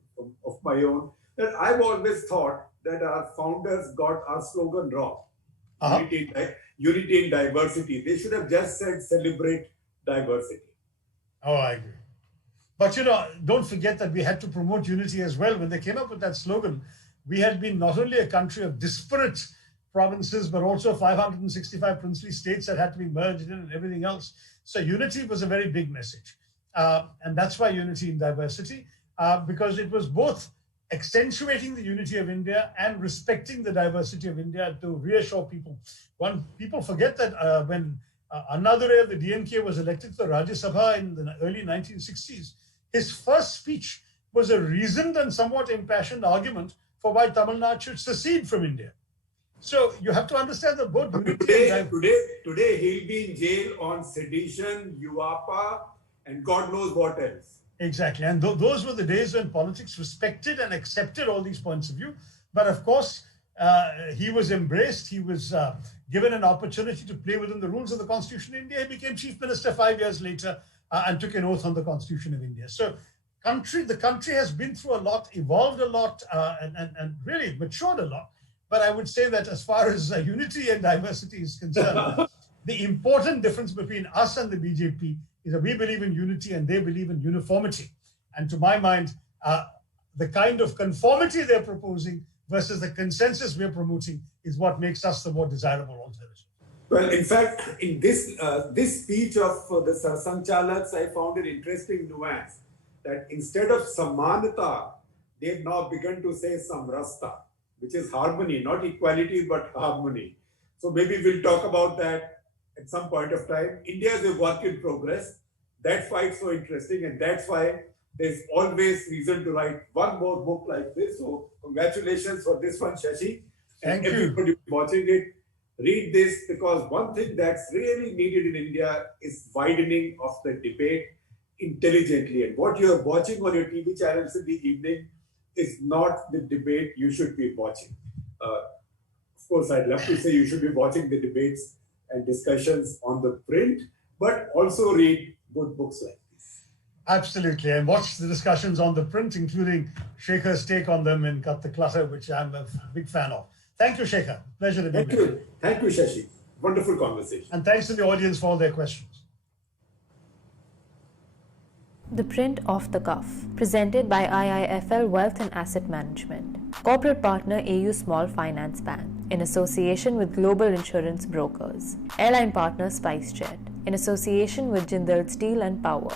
of my own, that I've always thought that our founders got our slogan wrong. Unity in diversity. They should have just said celebrate diversity. Oh, I agree. But don't forget that we had to promote unity as well. When they came up with that slogan, we had been not only a country of disparate provinces, but also 565 princely states that had to be merged in and everything else. So unity was a very big message. And that's why unity in diversity, because it was both accentuating the unity of India and respecting the diversity of India to reassure people. People forget that when Annadure of the DMK was elected to the Rajya Sabha in the early 1960s, his first speech was a reasoned and somewhat impassioned argument for why Tamil Nadu should secede from India. So you have to understand that both today he'll be in jail on sedition, UAPA, and God knows what else. Exactly. And those were the days when politics respected and accepted all these points of view. But of course, he was embraced. He was given an opportunity to play within the rules of the Constitution of India. He became Chief Minister 5 years later and took an oath on the Constitution of India. So the country has been through a lot, evolved a lot, and really matured a lot. But I would say that as far as unity and diversity is concerned, the important difference between us and the BJP is that we believe in unity and they believe in uniformity. And to my mind, the kind of conformity they're proposing versus the consensus we're promoting is what makes us the more desirable alternative. Well, in fact, in this speech of the Sarsanchalaks, I found an interesting nuance that instead of Samanata, they've now begun to say Samrasta, which is harmony, not equality, but harmony. So maybe we'll talk about that at some point of time. India is a work in progress. That's why it's so interesting, and that's why there's always reason to write one more book like this. So congratulations for this one, Shashi. Thank you. Everybody watching it, read this, because one thing that's really needed in India is widening of the debate intelligently. And what you're watching on your TV channels in the evening is not the debate you should be watching. Of course, I'd love to say you should be watching the debates and discussions on the print, but also read good books like this. Absolutely, and watch the discussions on the print, including Shekhar's take on them in Cut the Clutter, which I'm a big fan of. Thank you, Shekhar. Pleasure to be with you. Thank you, Shashi. Wonderful conversation. And thanks to the audience for all their questions. The Print Off the Cuff, presented by IIFL Wealth and Asset Management. Corporate partner AU Small Finance Bank, in association with Global Insurance Brokers. Airline partner SpiceJet, in association with Jindal Steel and Power.